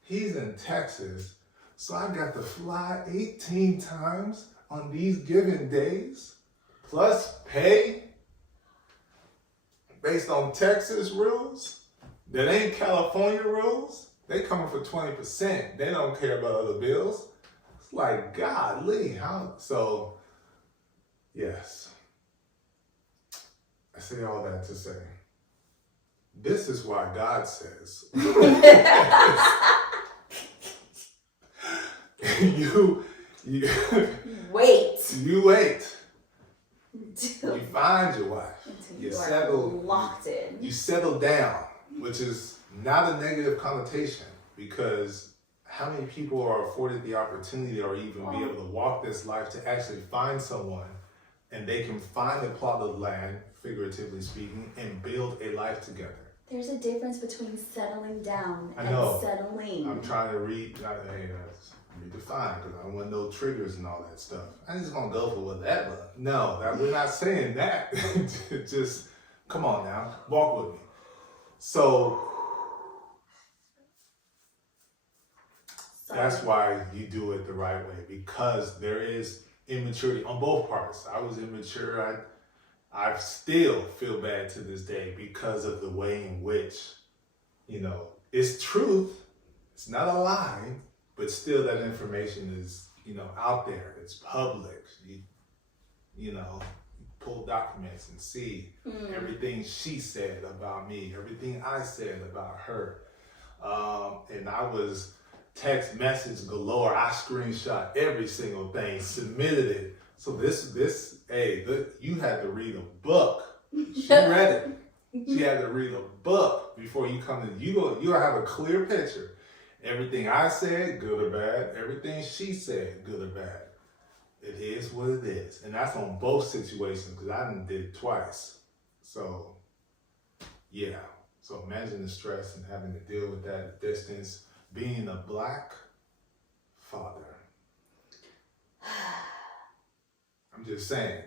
He's in Texas. So I got to fly 18 times on these given days, plus pay based on Texas rules that ain't California rules. They coming for 20%. They don't care about other bills. It's like, golly, how? So, yes. I say all that to say, this is why God says, you wait. You wait. You find your wife. You settle. Locked in. You settle down, which is not a negative connotation, because how many people are afforded the opportunity or even be able to walk this life to actually find someone and they can find a plot of land, figuratively speaking, and build a life together. There's a difference between settling down and settling. I'm trying to redefine because I don't want no triggers and all that stuff. I just want to go for whatever. No, we're not saying that. Just come on now, walk with me. So that's why you do it the right way, because there is immaturity on both parts. I was immature. I still feel bad to this day because of the way in which, it's truth. It's not a lie, but still that information is, out there. It's public. You pull documents and see everything she said about me, everything I said about her. And I was text message galore. I screenshot every single thing, submitted it. So you had to read a book. She read it. She had to read a book before you come in. You'll have a clear picture. Everything I said, good or bad. Everything she said, good or bad. It is what it is. And that's on both situations, because I done did it twice. So, yeah. So imagine the stress and having to deal with that distance, being a Black father. I'm just saying.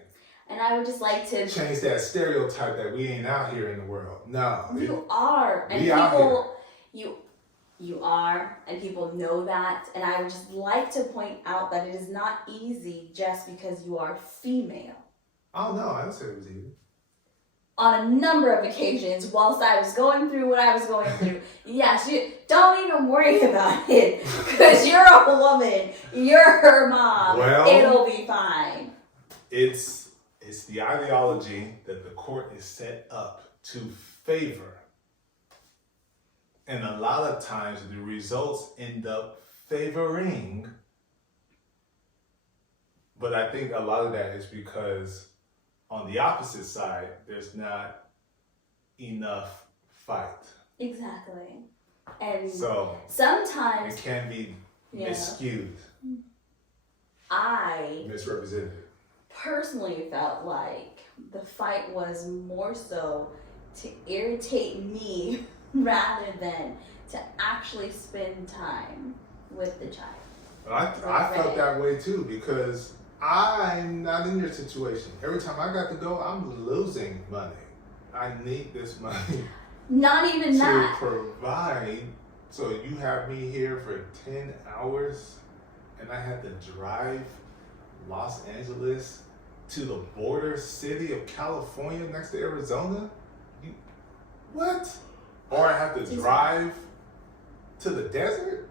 And I would just like to change that stereotype that we ain't out here in the world. No. You are. And you are, and people know that. And I would just like to point out that it is not easy just because you are female. Oh no, I didn't say it was easy. on a number of occasions whilst I was going through what I was going through. Yes, you don't even worry about it because you're a woman. You're her mom. Well, it'll be fine. It's the ideology that the court is set up to favor. And a lot of times the results end up favoring. But I think a lot of that is because on the opposite side, there's not enough fight. Exactly. And so sometimes it can be miscued. I misrepresented. Personally felt like the fight was more so to irritate me rather than to actually spend time with the child. I felt that way too because I'm not in your situation. Every time I got to go, I'm losing money. I need this money. Not even to that. Provide. So you have me here for 10 hours and I had to drive Los Angeles to the border city of California next to Arizona? What? Or I have to drive to the desert?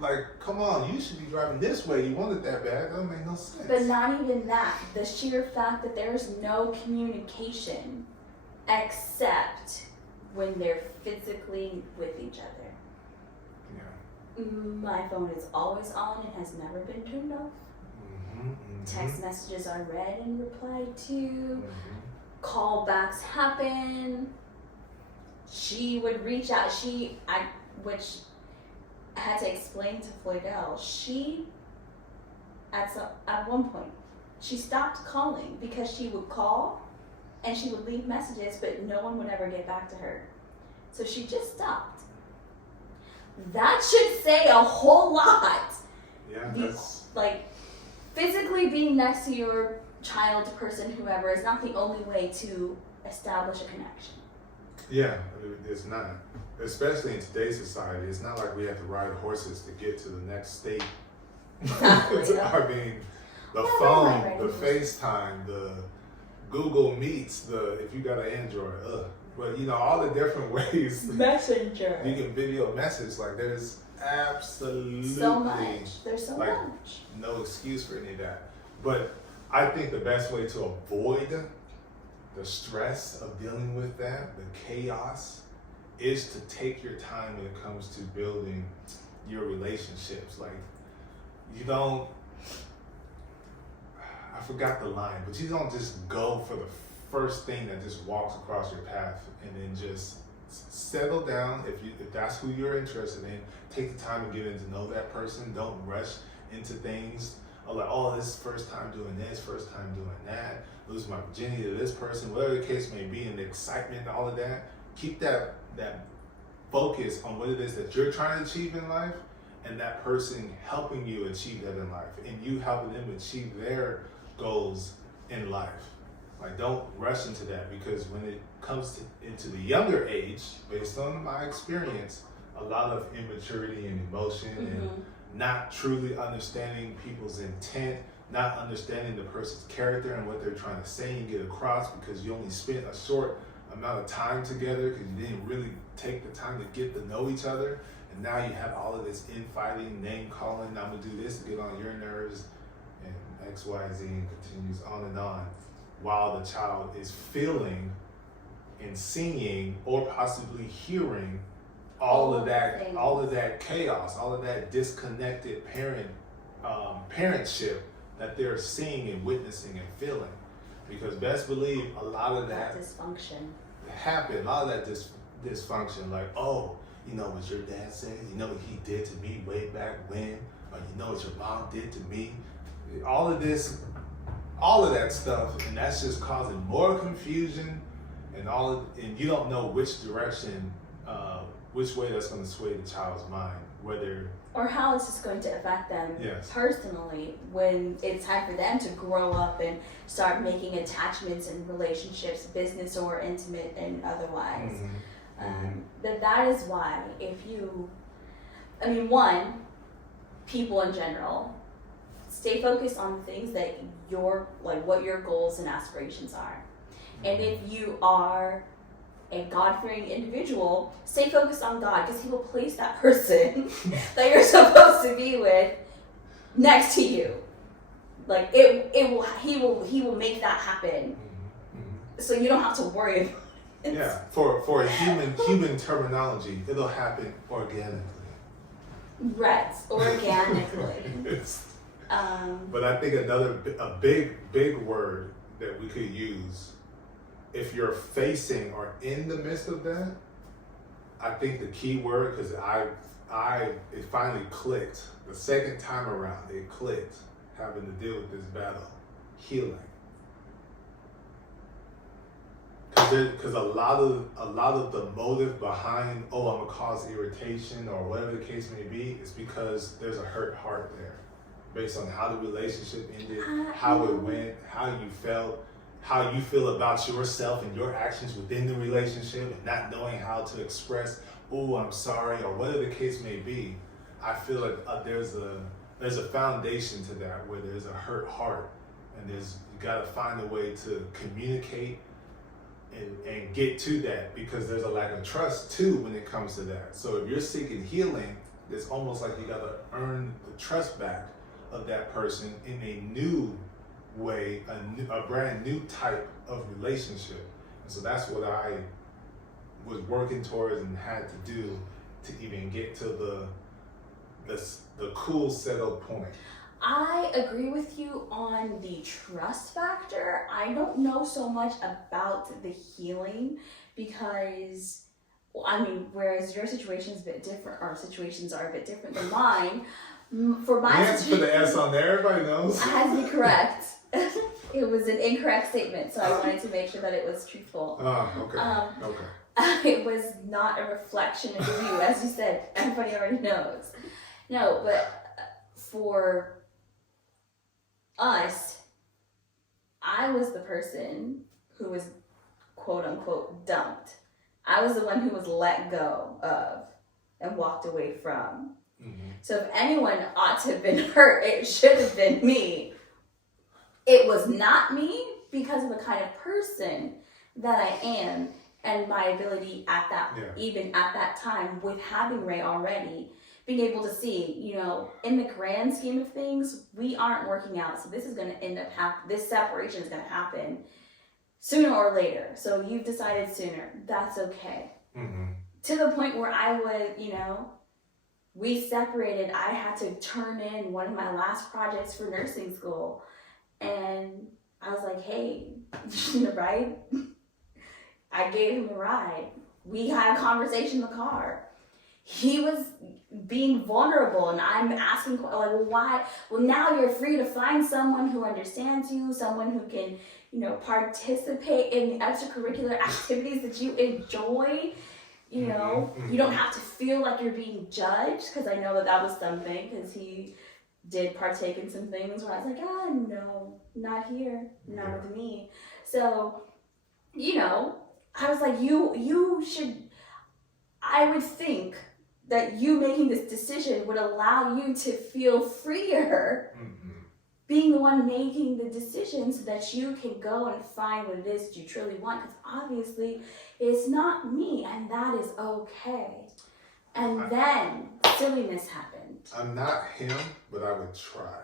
Like, come on, you should be driving this way. You want it that bad. That doesn't make no sense. But not even that. The sheer fact that there's no communication except when they're physically with each other. Yeah. My phone is always on. It has never been turned off. Text messages are read and replied to. Callbacks happen. She would reach out. Which I had to explain to Floydell. She, at one point, she stopped calling because she would call and she would leave messages, but no one would ever get back to her. So she just stopped. That should say a whole lot. Yeah, that's like physically being next to your child, person, whoever is not the only way to establish a connection. Yeah, it's not. Especially in today's society, it's not like we have to ride horses to get to the next state. Exactly. I mean, the phone, the FaceTime, the Google Meets, if you got an Android, but all the different ways. Messenger. You can video message. Like there's absolutely so much. There's so much. No excuse for any of that. But I think the best way to avoid the stress of dealing with that, the chaos, is to take your time when it comes to building your relationships. Like you don't, I forgot the line, but you don't just go for the first thing that just walks across your path and then just settle down. If that's who you're interested in, take the time to get to know that person. Don't rush into things. Like, this is first time doing this, first time doing that, lose my virginity to this person, whatever the case may be, and the excitement and all of that. Keep that focus on what it is that you're trying to achieve in life and that person helping you achieve that in life and you helping them achieve their goals in life. Like, don't rush into that, because when it comes into the younger age, based on my experience, a lot of immaturity and emotion and not truly understanding people's intent, not understanding the person's character and what they're trying to say and get across, because you only spent a short amount of time together because you didn't really take the time to get to know each other. And now you have all of this infighting, name calling, I'm gonna do this to get on your nerves, and X, Y, Z, and continues on and on, while the child is feeling and seeing or possibly hearing all of that chaos, all of that disconnected parentship that they're seeing and witnessing and feeling. Because best believe a lot of that dysfunction happened, a lot of that dysfunction, like, what your dad said, what he did to me way back when, or what your mom did to me, all of that stuff, and that's just causing more confusion and you don't know which direction, which way that's going to sway the child's mind, or how it's just going to affect them personally when it's time for them to grow up and start making attachments and relationships, business or intimate and otherwise. But that is why people in general, stay focused on the things that what your goals and aspirations are. And if you are a God-fearing individual, stay focused on God, because He will place that person that you're supposed to be with next to you. Like He will make that happen. So you don't have to worry about it. Yeah, for a human terminology, it'll happen organically. Right, organically. But I think a big word that we could use, if you're facing or in the midst of that, I think the key word, because it finally clicked the second time around, it clicked, having to deal with this battle, healing. Because a lot of the motive behind, I'm gonna cause irritation or whatever the case may be, is because there's a hurt heart there, based on how the relationship ended, how it went, how you felt, how you feel about yourself and your actions within the relationship, and not knowing how to express, I'm sorry, or whatever the case may be. I feel like there's a foundation to that, where there's a hurt heart, and you gotta find a way to communicate and get to that, because there's a lack of trust too when it comes to that. So if you're seeking healing, it's almost like you gotta earn the trust back of that person in a new way, a brand new type of relationship. And so that's what I was working towards and had to do to even get to the cool, settled point. I agree with you on the trust factor. I don't know so much about the healing, because, whereas your situation's a bit different, our situations are a bit different than mine. For my situation, put the S on there, everybody knows. I had to be correct. It was an incorrect statement, so I wanted to make sure that it was truthful. Okay. It was not a reflection of you, as you said. Everybody already knows. No, but for us, I was the person who was quote unquote dumped. I was the one who was let go of and walked away from. Mm-hmm. So if anyone ought to have been hurt, it should have been me. It was not me, because of the kind of person that I am and my ability even at that time, with having Ray already, being able to see, in the grand scheme of things, we aren't working out. So this is going to end up this separation is going to happen sooner or later. So you've decided sooner. That's okay. Mm-hmm. To the point where I was, we separated. I had to turn in one of my last projects for nursing school. And I was like, hey, you need a ride? I gave him a ride. We had a conversation in the car. He was being vulnerable, and I'm asking, why? Well, now you're free to find someone who understands you, someone who can, participate in the extracurricular activities that you enjoy. You don't have to feel like you're being judged, because I know that was something, because he did partake in some things where I was like, no, not here, not with me. So, I was like, you should, I would think that you making this decision would allow you to feel freer, being the one making the decision, so that you can go and find what it is that you truly want, because obviously it's not me, and that is okay. And then silliness happened. I'm not him, but I would try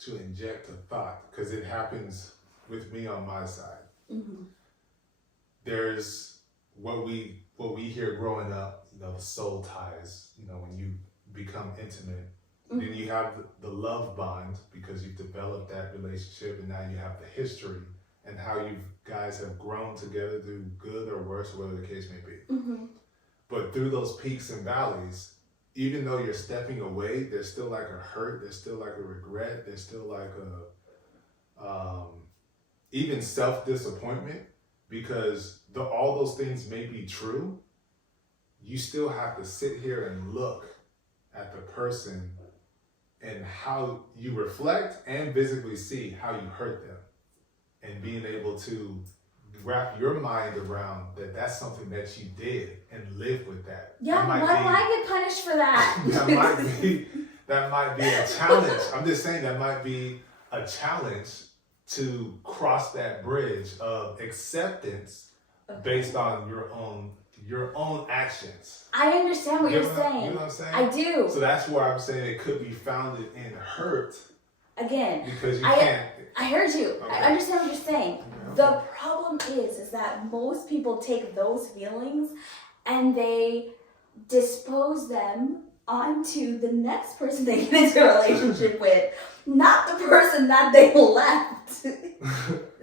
to inject a thought, because it happens with me on my side. Mm-hmm. There's what we hear growing up, the soul ties, when you become intimate. Mm-hmm. Then you have the love bond, because you've developed that relationship, and now you have the history and how you guys have grown together through good or worse, whatever the case may be. Mm-hmm. But through those peaks and valleys, even though you're stepping away, there's still like a hurt, there's still like a regret, there's still like even self-disappointment, because all those things may be true. You still have to sit here and look at the person and how you reflect and visibly see how you hurt them, and being able to wrap your mind around that's something that you did and live with that. Yeah, why do I get punished for that? that might be a challenge. I'm just saying that might be a challenge to cross that bridge of acceptance based on your own actions. I understand what you're saying. You know what I'm saying? I do. So that's where I'm saying it could be founded in hurt. Again, Because you can't. I heard you. Okay. I understand what you're saying. Okay. The problem is that most people take those feelings and they dispose them onto the next person they get into a relationship with, not the person that they left.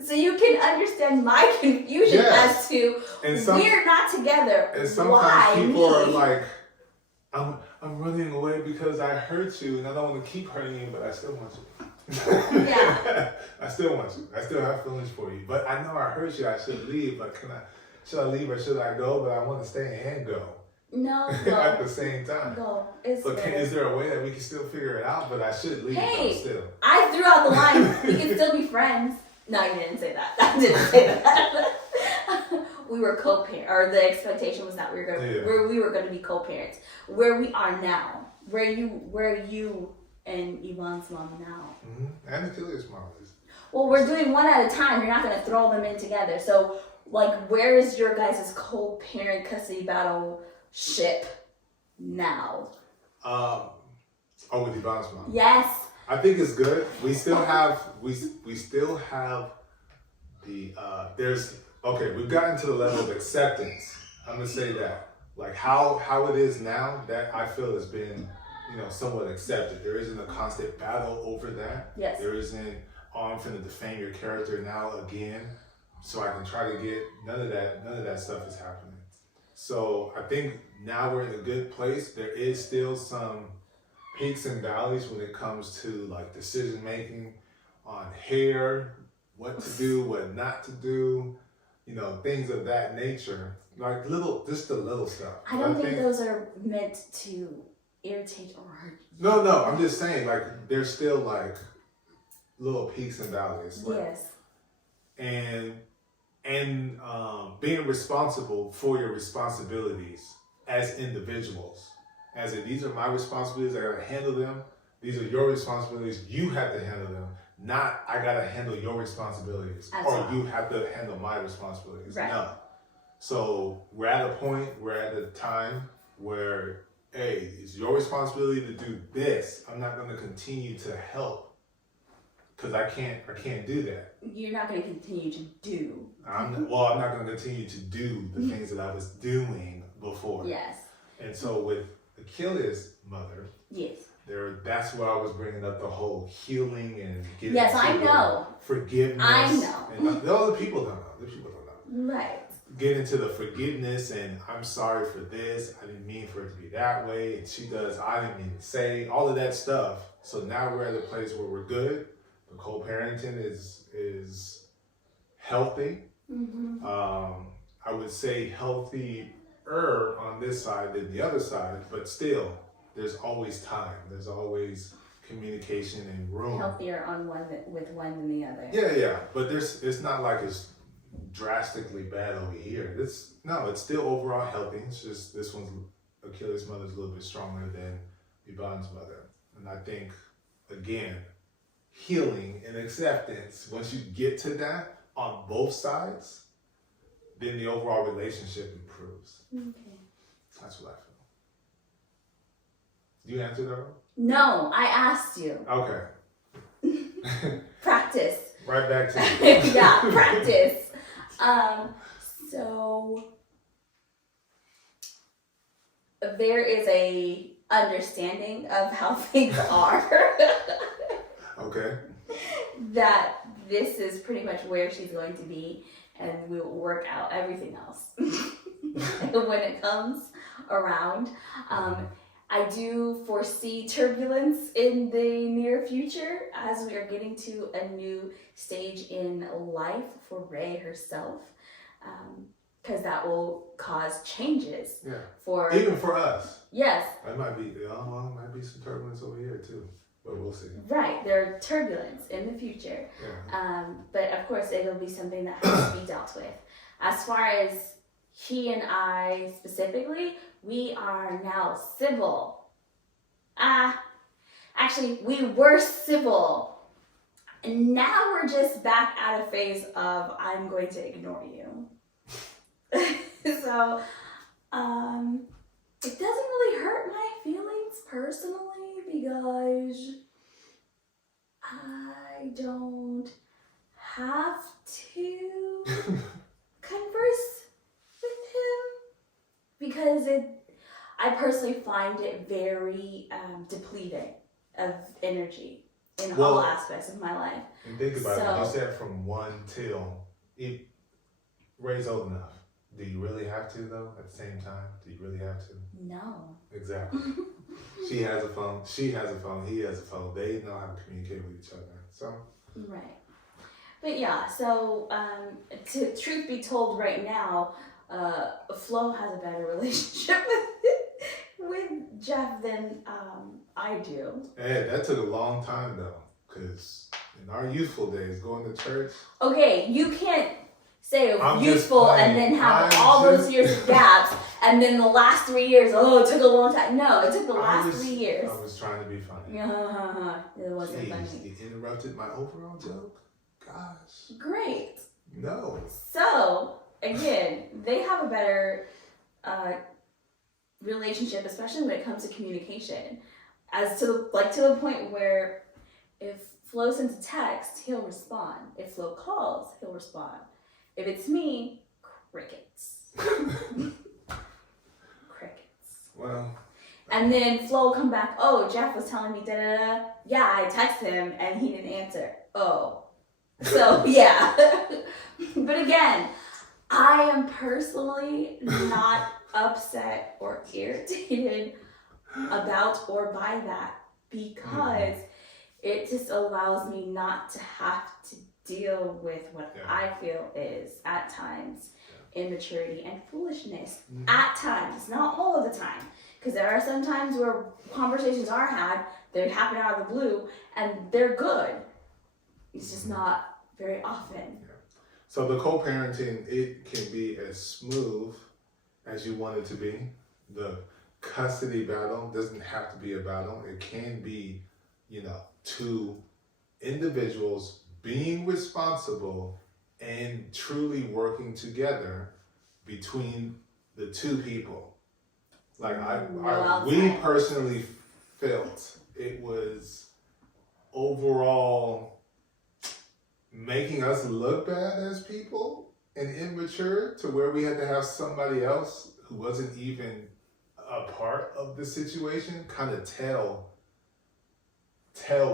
So you can understand my confusion as to we're not together. And sometimes Why people me? are like, I'm running away because I hurt you and I don't want to keep hurting you, but I still want you. Yeah. I still want you. I still have feelings for you. But I know I hurt you. I should leave. But should I leave or should I go? But I want to stay and go. No. At the same time. No. Is there a way that we can still figure it out? But I should leave still. I threw out the line. We can still be friends. No, you didn't say that. I didn't say that. We were co-parents, or the expectation was that we were going to be co-parents. Where we are now, where you and Yvonne's mom now. Mm-hmm. And Achilles' mom is. Well, we're doing one at a time. You're not going to throw them in together. So, like, where is your guys' co-parent custody battle ship now? With Yvonne's mom. Yes. I think it's good. We still have the we've gotten to the level of acceptance. I'm gonna say that. Like how it is now, that I feel has been, somewhat accepted. There isn't a constant battle over that. Yes. There isn't, I'm finna defame your character now again, so I can try to get none of that stuff is happening. So I think now we're in a good place. There is still some peaks and valleys when it comes to like decision making on hair, what to do, what not to do, things of that nature. Like just the little stuff. I don't think those are meant to irritate or hurt. No, I'm just saying like there's still like little peaks and valleys. Like, yes. And being responsible for your responsibilities as individuals. As in, these are my responsibilities, I gotta handle them. These are your responsibilities, you have to handle them. Not, I gotta handle your responsibilities. You have to handle my responsibilities. Right. No. So we're at a time where, hey, it's your responsibility to do this. I'm not gonna continue to help. Because I can't do that. You're not gonna continue to do. I'm not gonna continue to do the things that I was doing before. Yes. And so with Achilles' mother, yes, that's where I was bringing up the whole healing and getting forgiveness. I know. And the other people don't know. The people don't know. Right. Get into the forgiveness and I'm sorry for this. I didn't mean for it to be that way. And she does. I didn't mean to say all of that stuff. So now we're at a place where we're good. The co-parenting is healthy. Mm-hmm. I would say healthier on this side than the other side, but still, there's always time. There's always communication and room. Healthier with one than the other. Yeah. But it's not like it's drastically bad over here. It's still overall healthy. It's just this one's Achilles' mother's a little bit stronger than Yvonne's mother, and I think again, healing and acceptance. Once you get to that on both sides, then the overall relationship improves. Okay. That's what I feel. You answer that? No, I asked you. Okay. Practice. Right back to you. Yeah, practice. So there is a understanding of how things are. Okay. That this is pretty much where she's going to be, and we will work out everything else when it comes around. I do foresee turbulence in the near future as we are getting to a new stage in life for Ray herself, because that will cause changes. Yeah. Even for us. Yes. It might be some turbulence over here too. But we'll see. Right, there's turbulence in the future. Yeah. But of course, it'll be something that has to be dealt with. As far as he and I specifically, we are now civil. Actually, we were civil And now we're just back at a phase of I'm going to ignore you. So, it doesn't really hurt my feelings personally because I don't have to converse with him because I personally find it very depleting of energy in all aspects of my life. And think about it. You said from 1 till Ray's old enough. Do you really have to though? At the same time, do you really have to? No. Exactly. She has a phone. She has a phone. He has a phone. They know how to communicate with each other. So. Right. But yeah. So to truth be told, right now, Flo has a better relationship with Jeff than I do. Hey, that took a long time though, because in our youthful days, going to church. Okay, you can't say youthful and then have all those years of gaps, and then the last 3 years, it took a long time. No, it took the last 3 years. I was trying to be funny. It wasn't funny. You interrupted my overall joke? Gosh. Great. No. So, again, they have a better relationship, especially when it comes to communication. As to the point where if Flo sends a text, he'll respond. If Flo calls, he'll respond. If it's me, crickets. Crickets. Well. And then Flo will come back, Jeff was telling me da-da-da. Yeah, I texted him and he didn't answer. Oh. So, yeah. But again, I am personally not upset or irritated about or by that because it just allows me not to have to deal with what I feel is at times immaturity and foolishness. At times, not all of the time, because there are some times where conversations are had, they happen out of the blue, and they're good. It's just not very often. So the co-parenting, it can be as smooth as you want it to be. The custody battle doesn't have to be a battle. It can be, two individuals being responsible and truly working together between the two people. Like we personally felt it was overall making us look bad as people and immature to where we had to have somebody else who wasn't even a part of the situation kind of tell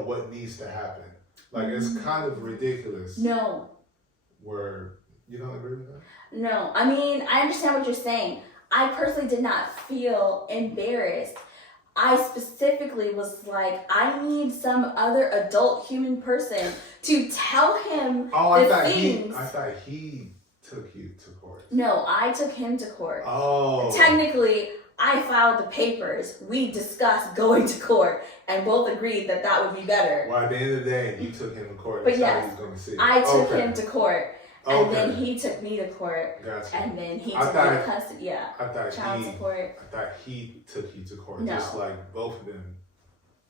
what needs to happen. Like it's kind of ridiculous. No. Where you don't agree with that? No. I mean, I understand what you're saying. I personally did not feel embarrassed. I specifically was like, I need some other adult human person to tell him things. I thought he took you to court. No, I took him to court. Oh. Technically, I filed the papers. We discussed going to court and both agreed that that would be better. Well, at the end of the day, you took him to court. But yes, he's going to see. I took him to court. And then he took me to court. Gotcha. And then he took me to custody. Yeah. Child support. I thought he took you to court. No. Just like both of them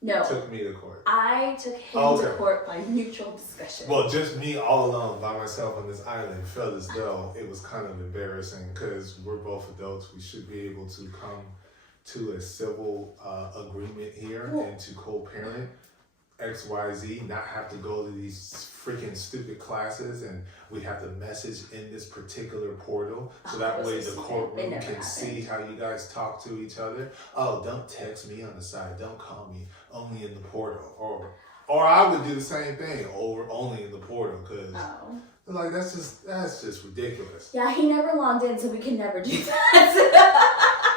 No. took me to court. I took him to court by mutual discussion. Well, just me all alone by myself on this island felt as though it was kind of embarrassing because we're both adults. We should be able to come to a civil agreement here and to co-parent XYZ, not have to go to these freaking stupid classes and we have to message in this particular portal so that way the courtroom can see how you guys talk to each other. Oh, don't text me on the side, don't call me, only in the portal. Or I would do the same thing, only in the portal, because like that's just ridiculous. Yeah, he never logged in, so we can never do that.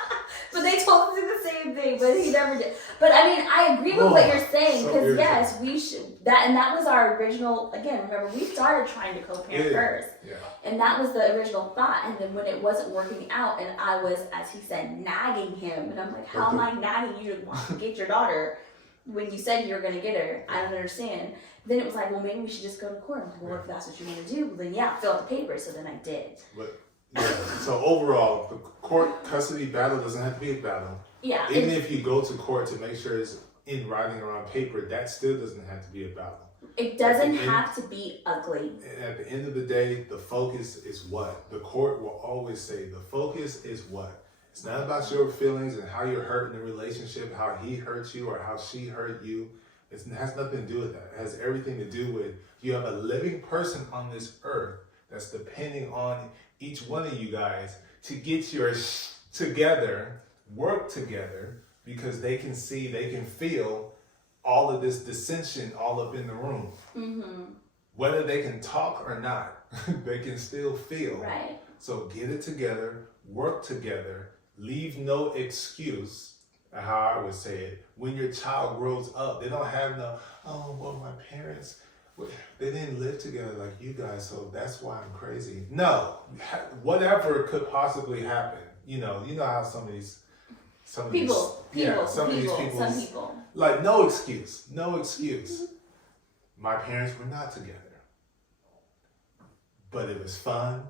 But they told him to do the same thing, but he never did. But I mean, I agree with what you're saying, because yes, we should, that was our original, again, remember, we started trying to co-parent first. Yeah. And that was the original thought. And then when it wasn't working out, and I was, as he said, nagging him, and I'm like, how am I nagging you to want to get your daughter when you said you were going to get her? I don't understand. Then it was like, well, maybe we should just go to court. I'm like, well, if that's what you want to do, well, then yeah, fill out the papers. So then I did. But yeah. So overall, the court custody battle doesn't have to be a battle. Yeah. Even if you go to court to make sure it's in writing or on paper, that still doesn't have to be a battle. It doesn't have to be ugly. At the end of the day, the focus is what? The court will always say the focus is what? It's not about your feelings and how you're hurt in the relationship, how he hurt you or how she hurt you. It has nothing to do with that. It has everything to do with you have a living person on this earth that's depending on each one of you guys to get your together, work together, because they can see, they can feel all of this dissension all up in the room. Mm-hmm. Whether they can talk or not, they can still feel. Right. So get it together, work together, leave no excuse, how I would say it. When your child grows up, they don't have no, oh, well, my parents, they didn't live together like you guys, so that's why I'm crazy. No, whatever could possibly happen. You know how some of these people, like no excuse. My parents were not together, but it was fun.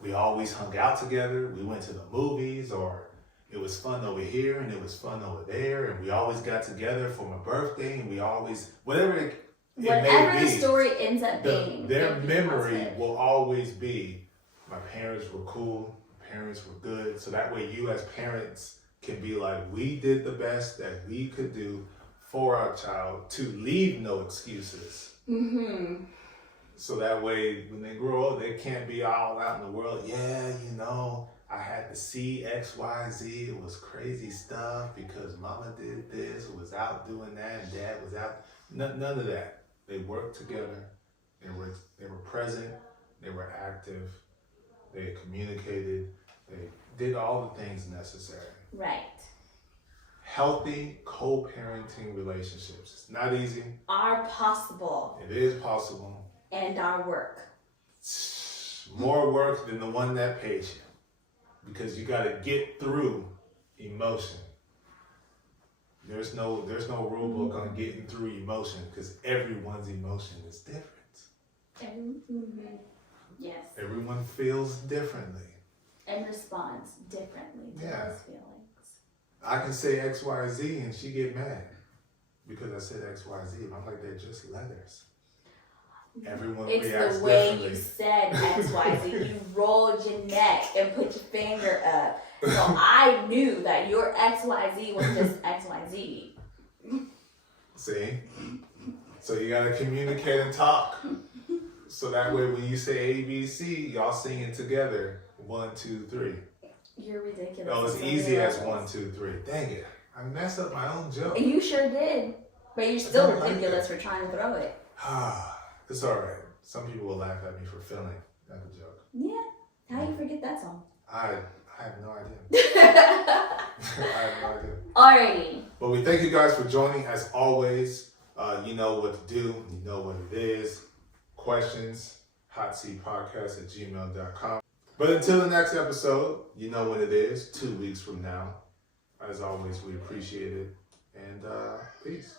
We always hung out together. We went to the movies, or it was fun over here and it was fun over there, and we always got together for my birthday, and we always whatever the story ends up being, their memory will always be my parents were cool, my parents were good. So that way you as parents can be like, we did the best that we could do for our child to leave no excuses. Mm-hmm. So that way when they grow up, they can't be all out in the world. Yeah, I had to see X, Y, Z. It was crazy stuff because mama did this, was out doing that, and dad was out. None of that. They worked together. They were present. They were active. They communicated. They did all the things necessary. Right. Healthy co-parenting relationships. It's not easy. Are possible. It is possible. And our work. More work than the one that pays you. Because you got to get through emotion. There's no rule book on getting through emotion, because everyone's emotion is different. Yes. Everyone feels differently. And responds differently to those feelings. I can say X, Y, Z and she get mad because I said X, Y, Z. I'm like, they're just letters. Everyone reacts differently. It's the way you said X, Y, Z. You rolled your neck and put your finger up. So I knew that your X, Y, Z was just X, Y, Z. See? So you got to communicate and talk. So that way when you say A, B, C, y'all sing it together. 1, 2, 3. You're ridiculous. That was easy as 1, 2, 3. Dang it. I messed up my own joke. And you sure did. But you're still ridiculous for trying to throw it. It's all right. Some people will laugh at me for feeling that a joke. Yeah. How do you forget that song? I have no idea. I have no idea. Alrighty. But we thank you guys for joining. As always, you know what to do. You know what it is. Questions, hotcpodcast@gmail.com. But until the next episode, you know what it is. 2 weeks from now. As always, we appreciate it. And peace.